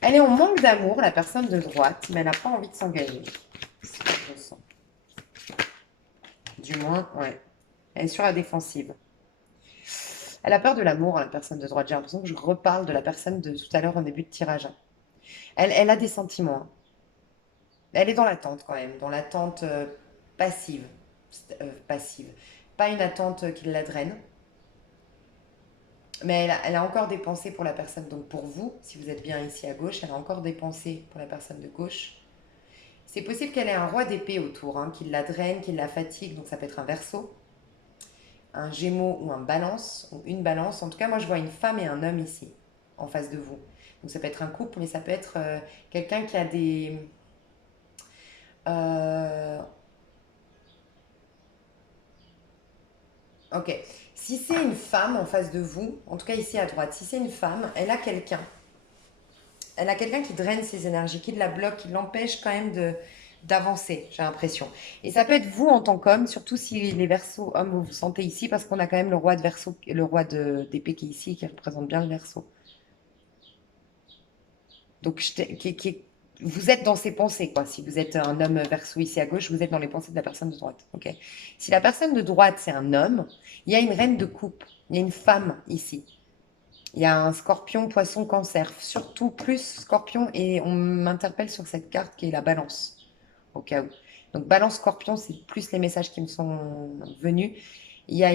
Elle est en manque d'amour, la personne de droite, mais elle n'a pas envie de s'engager. C'est ce que je ressens. Du moins, ouais. Elle est sur la défensive. Elle a peur de l'amour, la personne de droite. J'ai l'impression que je reparle de la personne de tout à l'heure en début de tirage. Elle a des sentiments. Elle est dans l'attente quand même, dans l'attente passive. Passive. Pas une attente qui la draine. Mais elle a encore des pensées pour la personne. Donc pour vous, si vous êtes bien ici à gauche, elle a encore des pensées pour la personne de gauche. C'est possible qu'elle ait un roi d'épée autour, hein, qui la draine, qui la fatigue. Donc ça peut être un Verseau, un Gémeaux ou un Balance, ou une Balance. En tout cas, moi je vois une femme et un homme ici, en face de vous. Donc ça peut être un couple, mais ça peut être quelqu'un qui a des... Ok. Si c'est une femme en face de vous, en tout cas ici à droite, si c'est une femme, elle a quelqu'un. Elle a quelqu'un qui draine ses énergies, qui la bloque, qui l'empêche quand même d'avancer, j'ai l'impression. Et ça peut être vous en tant qu'homme, surtout si les Verseaux hommes vous vous sentez ici, parce qu'on a quand même le roi de Verseau, le roi d'épée qui est ici, qui représente bien le Verseau. Donc vous êtes dans ses pensées, quoi. Si vous êtes un homme Verseau ici à gauche, vous êtes dans les pensées de la personne de droite. Ok. Si la personne de droite c'est un homme, il y a une reine de coupe, il y a une femme ici. Il y a un Scorpion, Poisson, Cancer, surtout plus Scorpion, et on m'interpelle sur cette carte qui est la Balance, au cas où. Donc Balance, Scorpion, c'est plus les messages qui me sont venus. Il y a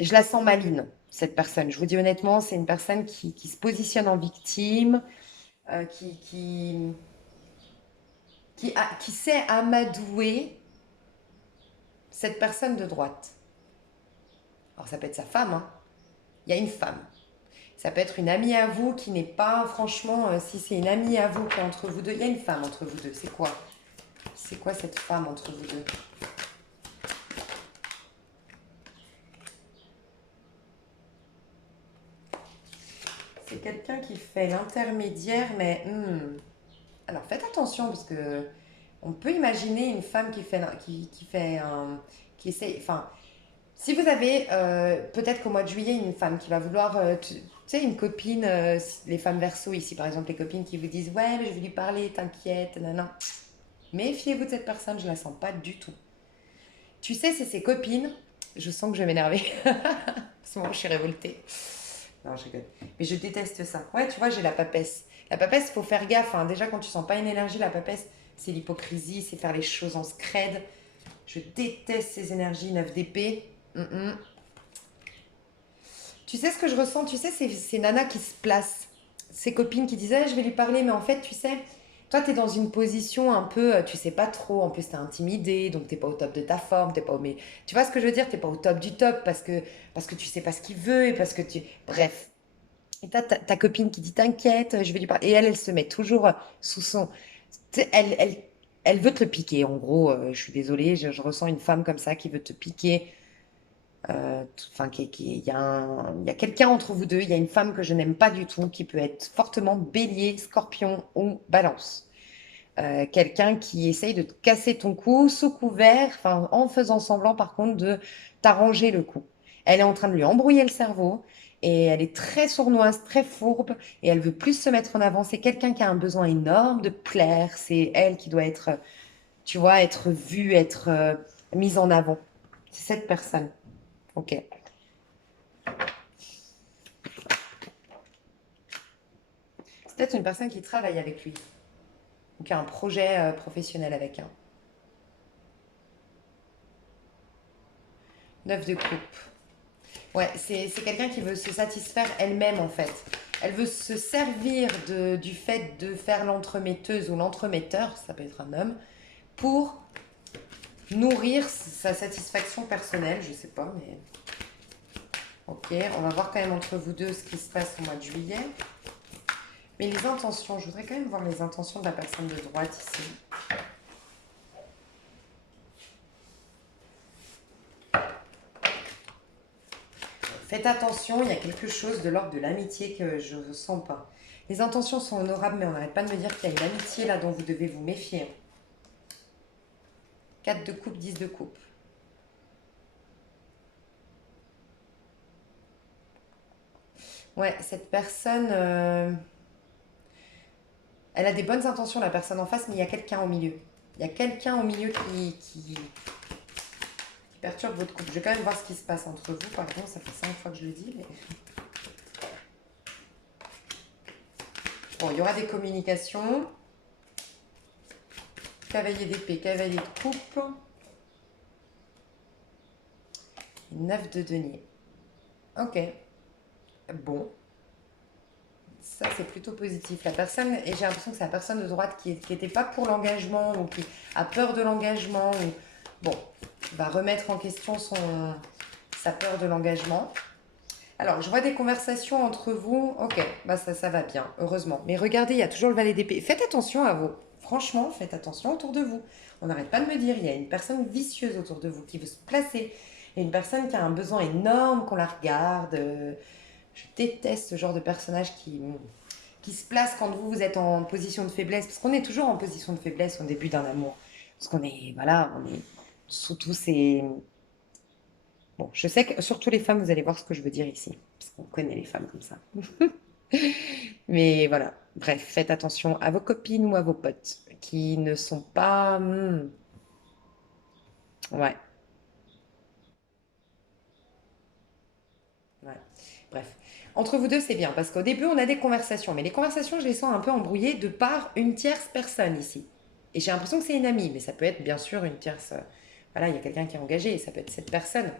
je la sens maligne, cette personne. Je vous dis honnêtement, c'est une personne qui se positionne en victime, euh, qui, qui, qui sait amadouer cette personne de droite. Alors ça peut être sa femme, hein. Il y a une femme. Ça peut être une amie à vous qui n'est pas, franchement, si c'est une amie à vous qui est entre vous deux, il y a une femme entre vous deux. C'est quoi? C'est quoi cette femme entre vous deux? C'est quelqu'un qui fait l'intermédiaire, mais alors faites attention parce que on peut imaginer une femme qui fait un, qui essaie, enfin, si vous avez peut-être qu'au mois de juillet une femme qui va vouloir, tu sais, une copine, les femmes Verseau ici par exemple, les copines qui vous disent ouais, mais je vais lui parler, t'inquiète, non. Méfiez-vous de cette personne, je la sens pas du tout. Tu sais, c'est ses copines. Je sens que je vais m'énerver. En ce moment, je suis révoltée. Non, je rigole. Mais je déteste ça. Ouais, tu vois, j'ai la papesse. La papesse, il faut faire gaffe. Hein. Déjà, quand tu sens pas une énergie, la papesse, c'est l'hypocrisie, c'est faire les choses en scred. Je déteste ces énergies 9 d'épée. Tu sais ce que je ressens? Tu sais, c'est Nana qui se place. Ses copines qui disaient, je vais lui parler, mais en fait, tu sais, toi, tu es dans une position un peu, tu sais pas trop, en plus tu es intimidé, donc t'es pas au top de ta forme, t'es pas au... Mais tu vois ce que je veux dire? T'es pas au top du top parce que tu sais pas ce qu'il veut et parce que tu... Bref. Et t'as ta copine qui dit t'inquiète, je vais lui parler. Et elle se met toujours sous son... tu sais, elle veut te le piquer, en gros. Je suis désolée, je ressens une femme comme ça qui veut te piquer. Enfin, il y a il y a quelqu'un entre vous deux, il y a une femme que je n'aime pas du tout, qui peut être fortement bélier, scorpion ou balance. Quelqu'un qui essaye de te casser ton cou sous couvert, enfin, en faisant semblant par contre de t'arranger le coup. Elle est en train de lui embrouiller le cerveau et elle est très sournoise, très fourbe et elle veut plus se mettre en avant. C'est quelqu'un qui a un besoin énorme de plaire. C'est elle qui doit être, tu vois, être vue, être mise en avant. C'est cette personne. Ok. C'est peut-être une personne qui travaille avec lui ou qui a un projet professionnel avec un. Neuf de coupe. Ouais, c'est quelqu'un qui veut se satisfaire elle-même en fait. Elle veut se servir du fait de faire l'entremetteuse ou l'entremetteur, ça peut être un homme, pour nourrir sa satisfaction personnelle, je sais pas, mais ok, on va voir quand même entre vous deux ce qui se passe au mois de juillet. Mais les intentions, je voudrais quand même voir les intentions de la personne de droite ici. Faites attention, il y a quelque chose de l'ordre de l'amitié que je ne sens pas. Les intentions sont honorables, mais on n'arrête pas de me dire qu'il y a une amitié là dont vous devez vous méfier. 4 de coupe, 10 de coupe. Ouais, cette personne, elle a des bonnes intentions, la personne en face, mais il y a quelqu'un au milieu. Il y a quelqu'un au milieu qui perturbe votre couple. Je vais quand même voir ce qui se passe entre vous. Pardon, ça fait 5 fois que je le dis. Mais... Bon, il y aura des communications. Cavalier d'épée, cavalier de coupe. 9 de denier. Ok. Bon. Ça, c'est plutôt positif. La personne, et j'ai l'impression que c'est la personne de droite qui n'était pas pour l'engagement ou qui a peur de l'engagement. Ou... Bon, va remettre en question sa peur de l'engagement. Alors, je vois des conversations entre vous. Ok, bah ça va bien, heureusement. Mais regardez, il y a toujours le valet d'épée. Faites attention à vous. Franchement, faites attention autour de vous. On n'arrête pas de me dire, il y a une personne vicieuse autour de vous qui veut se placer. Il y a une personne qui a un besoin énorme qu'on la regarde. Je déteste ce genre de personnage qui se place quand vous êtes en position de faiblesse. Parce qu'on est toujours en position de faiblesse au début d'un amour. Parce qu'on est, voilà, on est sous tous ces... Bon, je sais que surtout les femmes, vous allez voir ce que je veux dire ici. Parce qu'on connaît les femmes comme ça. Mais voilà, bref, faites attention à vos copines ou à vos potes qui ne sont pas... ouais, ouais, bref. Entre vous deux, c'est bien parce qu'au début, on a des conversations. Mais les conversations, je les sens un peu embrouillées de par une tierce personne ici. Et j'ai l'impression que c'est une amie, mais ça peut être bien sûr une tierce... voilà, il y a quelqu'un qui est engagé et ça peut être cette personne.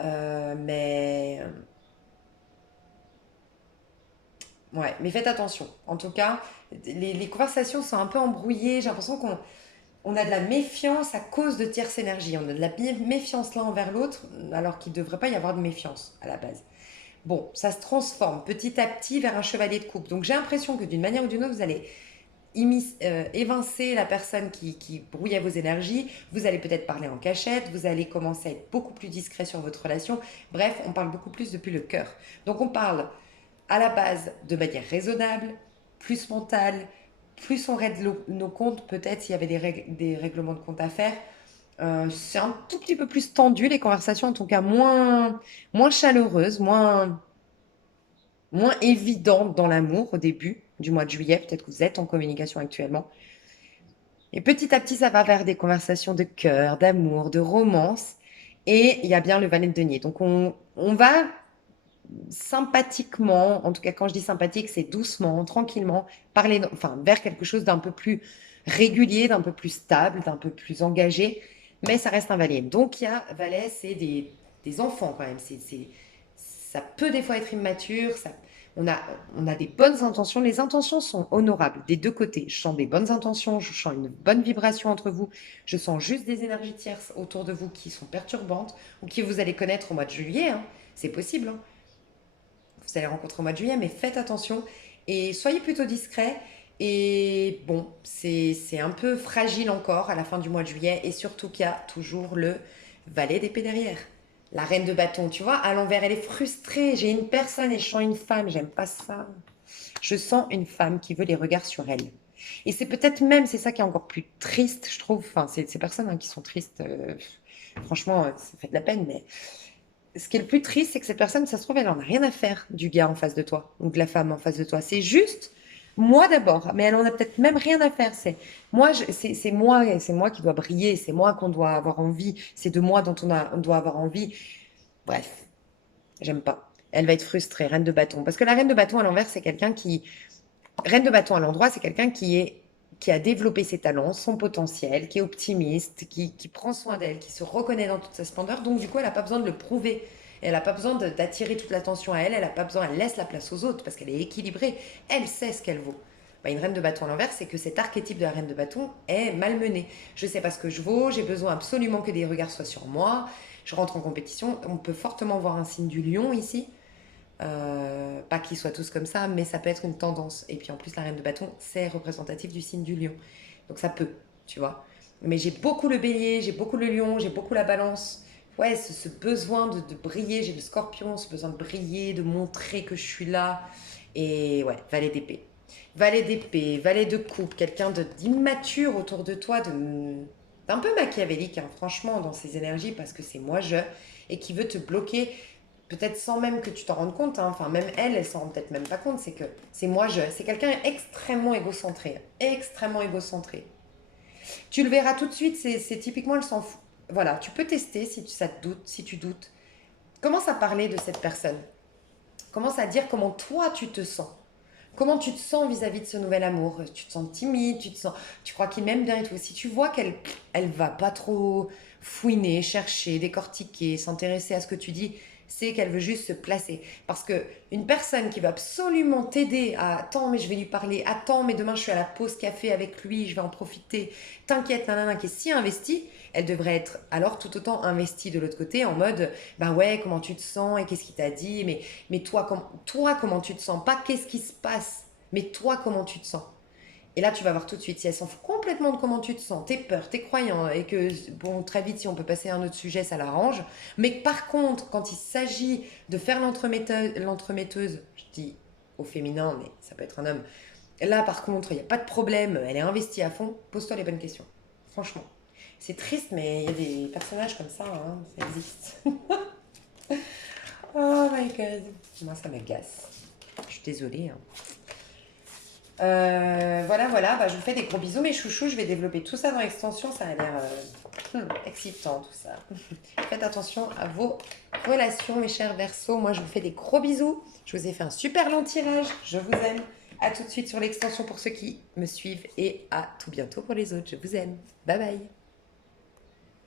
Mais... ouais, mais faites attention. En tout cas, les conversations sont un peu embrouillées. J'ai l'impression on a de la méfiance à cause de tierce énergie. On a de la méfiance l'un envers l'autre, alors qu'il ne devrait pas y avoir de méfiance à la base. Bon, ça se transforme petit à petit vers un chevalier de coupe. Donc j'ai l'impression que d'une manière ou d'une autre, vous allez évincer la personne qui brouille vos énergies. Vous allez peut-être parler en cachette. Vous allez commencer à être beaucoup plus discret sur votre relation. Bref, on parle beaucoup plus depuis le cœur. Donc on parle à la base de manière raisonnable, plus mentale, plus on règle nos comptes, peut-être s'il y avait des règlements de compte à faire. C'est un tout petit peu plus tendu, les conversations, en tout cas moins chaleureuses, moins évidentes dans l'amour au début du mois de juillet. Peut-être que vous êtes en communication actuellement. Et petit à petit, ça va vers des conversations de cœur, d'amour, de romance. Et il y a bien le valet de denier. Donc on va sympathiquement, en tout cas quand je dis sympathique, c'est doucement, tranquillement, parler, enfin, vers quelque chose d'un peu plus régulier, d'un peu plus stable, d'un peu plus engagé, mais ça reste un valet. Donc il y a valet, c'est des enfants quand même. Ça peut des fois être immature. Ça, On a, on a des bonnes intentions. Les intentions sont honorables des deux côtés. Je sens des bonnes intentions, je sens une bonne vibration entre vous. Je sens juste des énergies tierces autour de vous qui sont perturbantes ou qui vous allez connaître au mois de juillet, hein. C'est possible, hein. Vous allez rencontrer au mois de juillet, mais faites attention et soyez plutôt discret. Et bon, c'est un peu fragile encore à la fin du mois de juillet et surtout qu'il y a toujours le valet d'épée derrière. La reine de bâton, tu vois, à l'envers, elle est frustrée. J'ai une personne et je sens une femme, j'aime pas ça. Je sens une femme qui veut les regards sur elle. Et c'est peut-être même, c'est ça qui est encore plus triste, je trouve. Enfin, c'est ces personnes, hein, qui sont tristes. Franchement, ça fait de la peine, mais ce qui est le plus triste, c'est que cette personne, ça se trouve, elle en a rien à faire du gars en face de toi ou de la femme en face de toi. C'est juste moi d'abord, mais elle en a peut-être même rien à faire. C'est moi, c'est moi qui dois briller, c'est moi qu'on doit avoir envie, c'est de moi dont on doit avoir envie. Bref, j'aime pas. Elle va être frustrée, reine de bâton, parce que la reine de bâton à l'envers, c'est quelqu'un qui, reine de bâton à l'endroit, c'est quelqu'un qui a développé ses talents, son potentiel, qui est optimiste, qui prend soin d'elle, qui se reconnaît dans toute sa splendeur. Donc, du coup, elle n'a pas besoin de le prouver. Elle n'a pas besoin d'attirer toute l'attention à elle. Elle n'a pas besoin, elle laisse la place aux autres parce qu'elle est équilibrée. Elle sait ce qu'elle vaut. Bah, une reine de bâton à l'envers, c'est que cet archétype de la reine de bâton est malmené. Je ne sais pas ce que je vaux, j'ai besoin absolument que des regards soient sur moi. Je rentre en compétition. On peut fortement voir un signe du lion ici. Pas qu'ils soient tous comme ça, mais ça peut être une tendance. Et puis en plus, la reine de bâton, c'est représentatif du signe du lion. Donc ça peut, tu vois. Mais j'ai beaucoup le bélier, j'ai beaucoup le lion, j'ai beaucoup la balance. Ouais, ce besoin de briller, j'ai le scorpion, ce besoin de briller, de montrer que je suis là. Et ouais, valet d'épée. Valet d'épée, valet de coupe, quelqu'un d'immature autour de toi, d'un peu machiavélique, hein, franchement, dans ses énergies, parce que c'est moi je, et qui veut te bloquer peut-être sans même que tu t'en rendes compte, hein. Enfin même elle s'en rend peut-être même pas compte, c'est que c'est moi je, c'est quelqu'un extrêmement égocentré, extrêmement égocentré. Tu le verras tout de suite, c'est typiquement elle s'en fout. Voilà, tu peux tester si ça te doute, si tu doutes. Commence à parler de cette personne. Commence à dire comment toi tu te sens. Comment tu te sens vis-à-vis de ce nouvel amour? Tu te sens timide, tu crois qu'il m'aime bien et tout. Si tu vois elle va pas trop fouiner, chercher, décortiquer, s'intéresser à ce que tu dis, c'est qu'elle veut juste se placer. Parce que une personne qui va absolument t'aider à attends, mais je vais lui parler, attends, mais demain je suis à la pause café avec lui, je vais en profiter, t'inquiète, nanana, qui est si investie, elle devrait être alors tout autant investie de l'autre côté en mode ben ouais, comment tu te sens et qu'est-ce qu'il t'a dit, mais toi, comment tu te sens? Pas qu'est-ce qui se passe, mais toi, comment tu te sens? Et là, tu vas voir tout de suite si elle s'en fout complètement de comment tu te sens, tes peurs, tes croyants, et que, bon, très vite, si on peut passer à un autre sujet, ça l'arrange. Mais par contre, quand il s'agit de faire l'entremetteuse, je dis au féminin, mais ça peut être un homme, là, par contre, il n'y a pas de problème, elle est investie à fond, pose-toi les bonnes questions. Franchement. C'est triste, mais il y a des personnages comme ça, ça existe. Oh my god. Moi, ça m'agace. Je suis désolée, hein. Voilà, bah, je vous fais des gros bisous mes chouchous, je vais développer tout ça dans l'extension, ça a l'air excitant tout ça. Faites attention à vos relations mes chers Verseaux, moi je vous fais des gros bisous, je vous ai fait un super long tirage, je vous aime, à tout de suite sur l'extension pour ceux qui me suivent et à tout bientôt pour les autres, je vous aime, bye bye.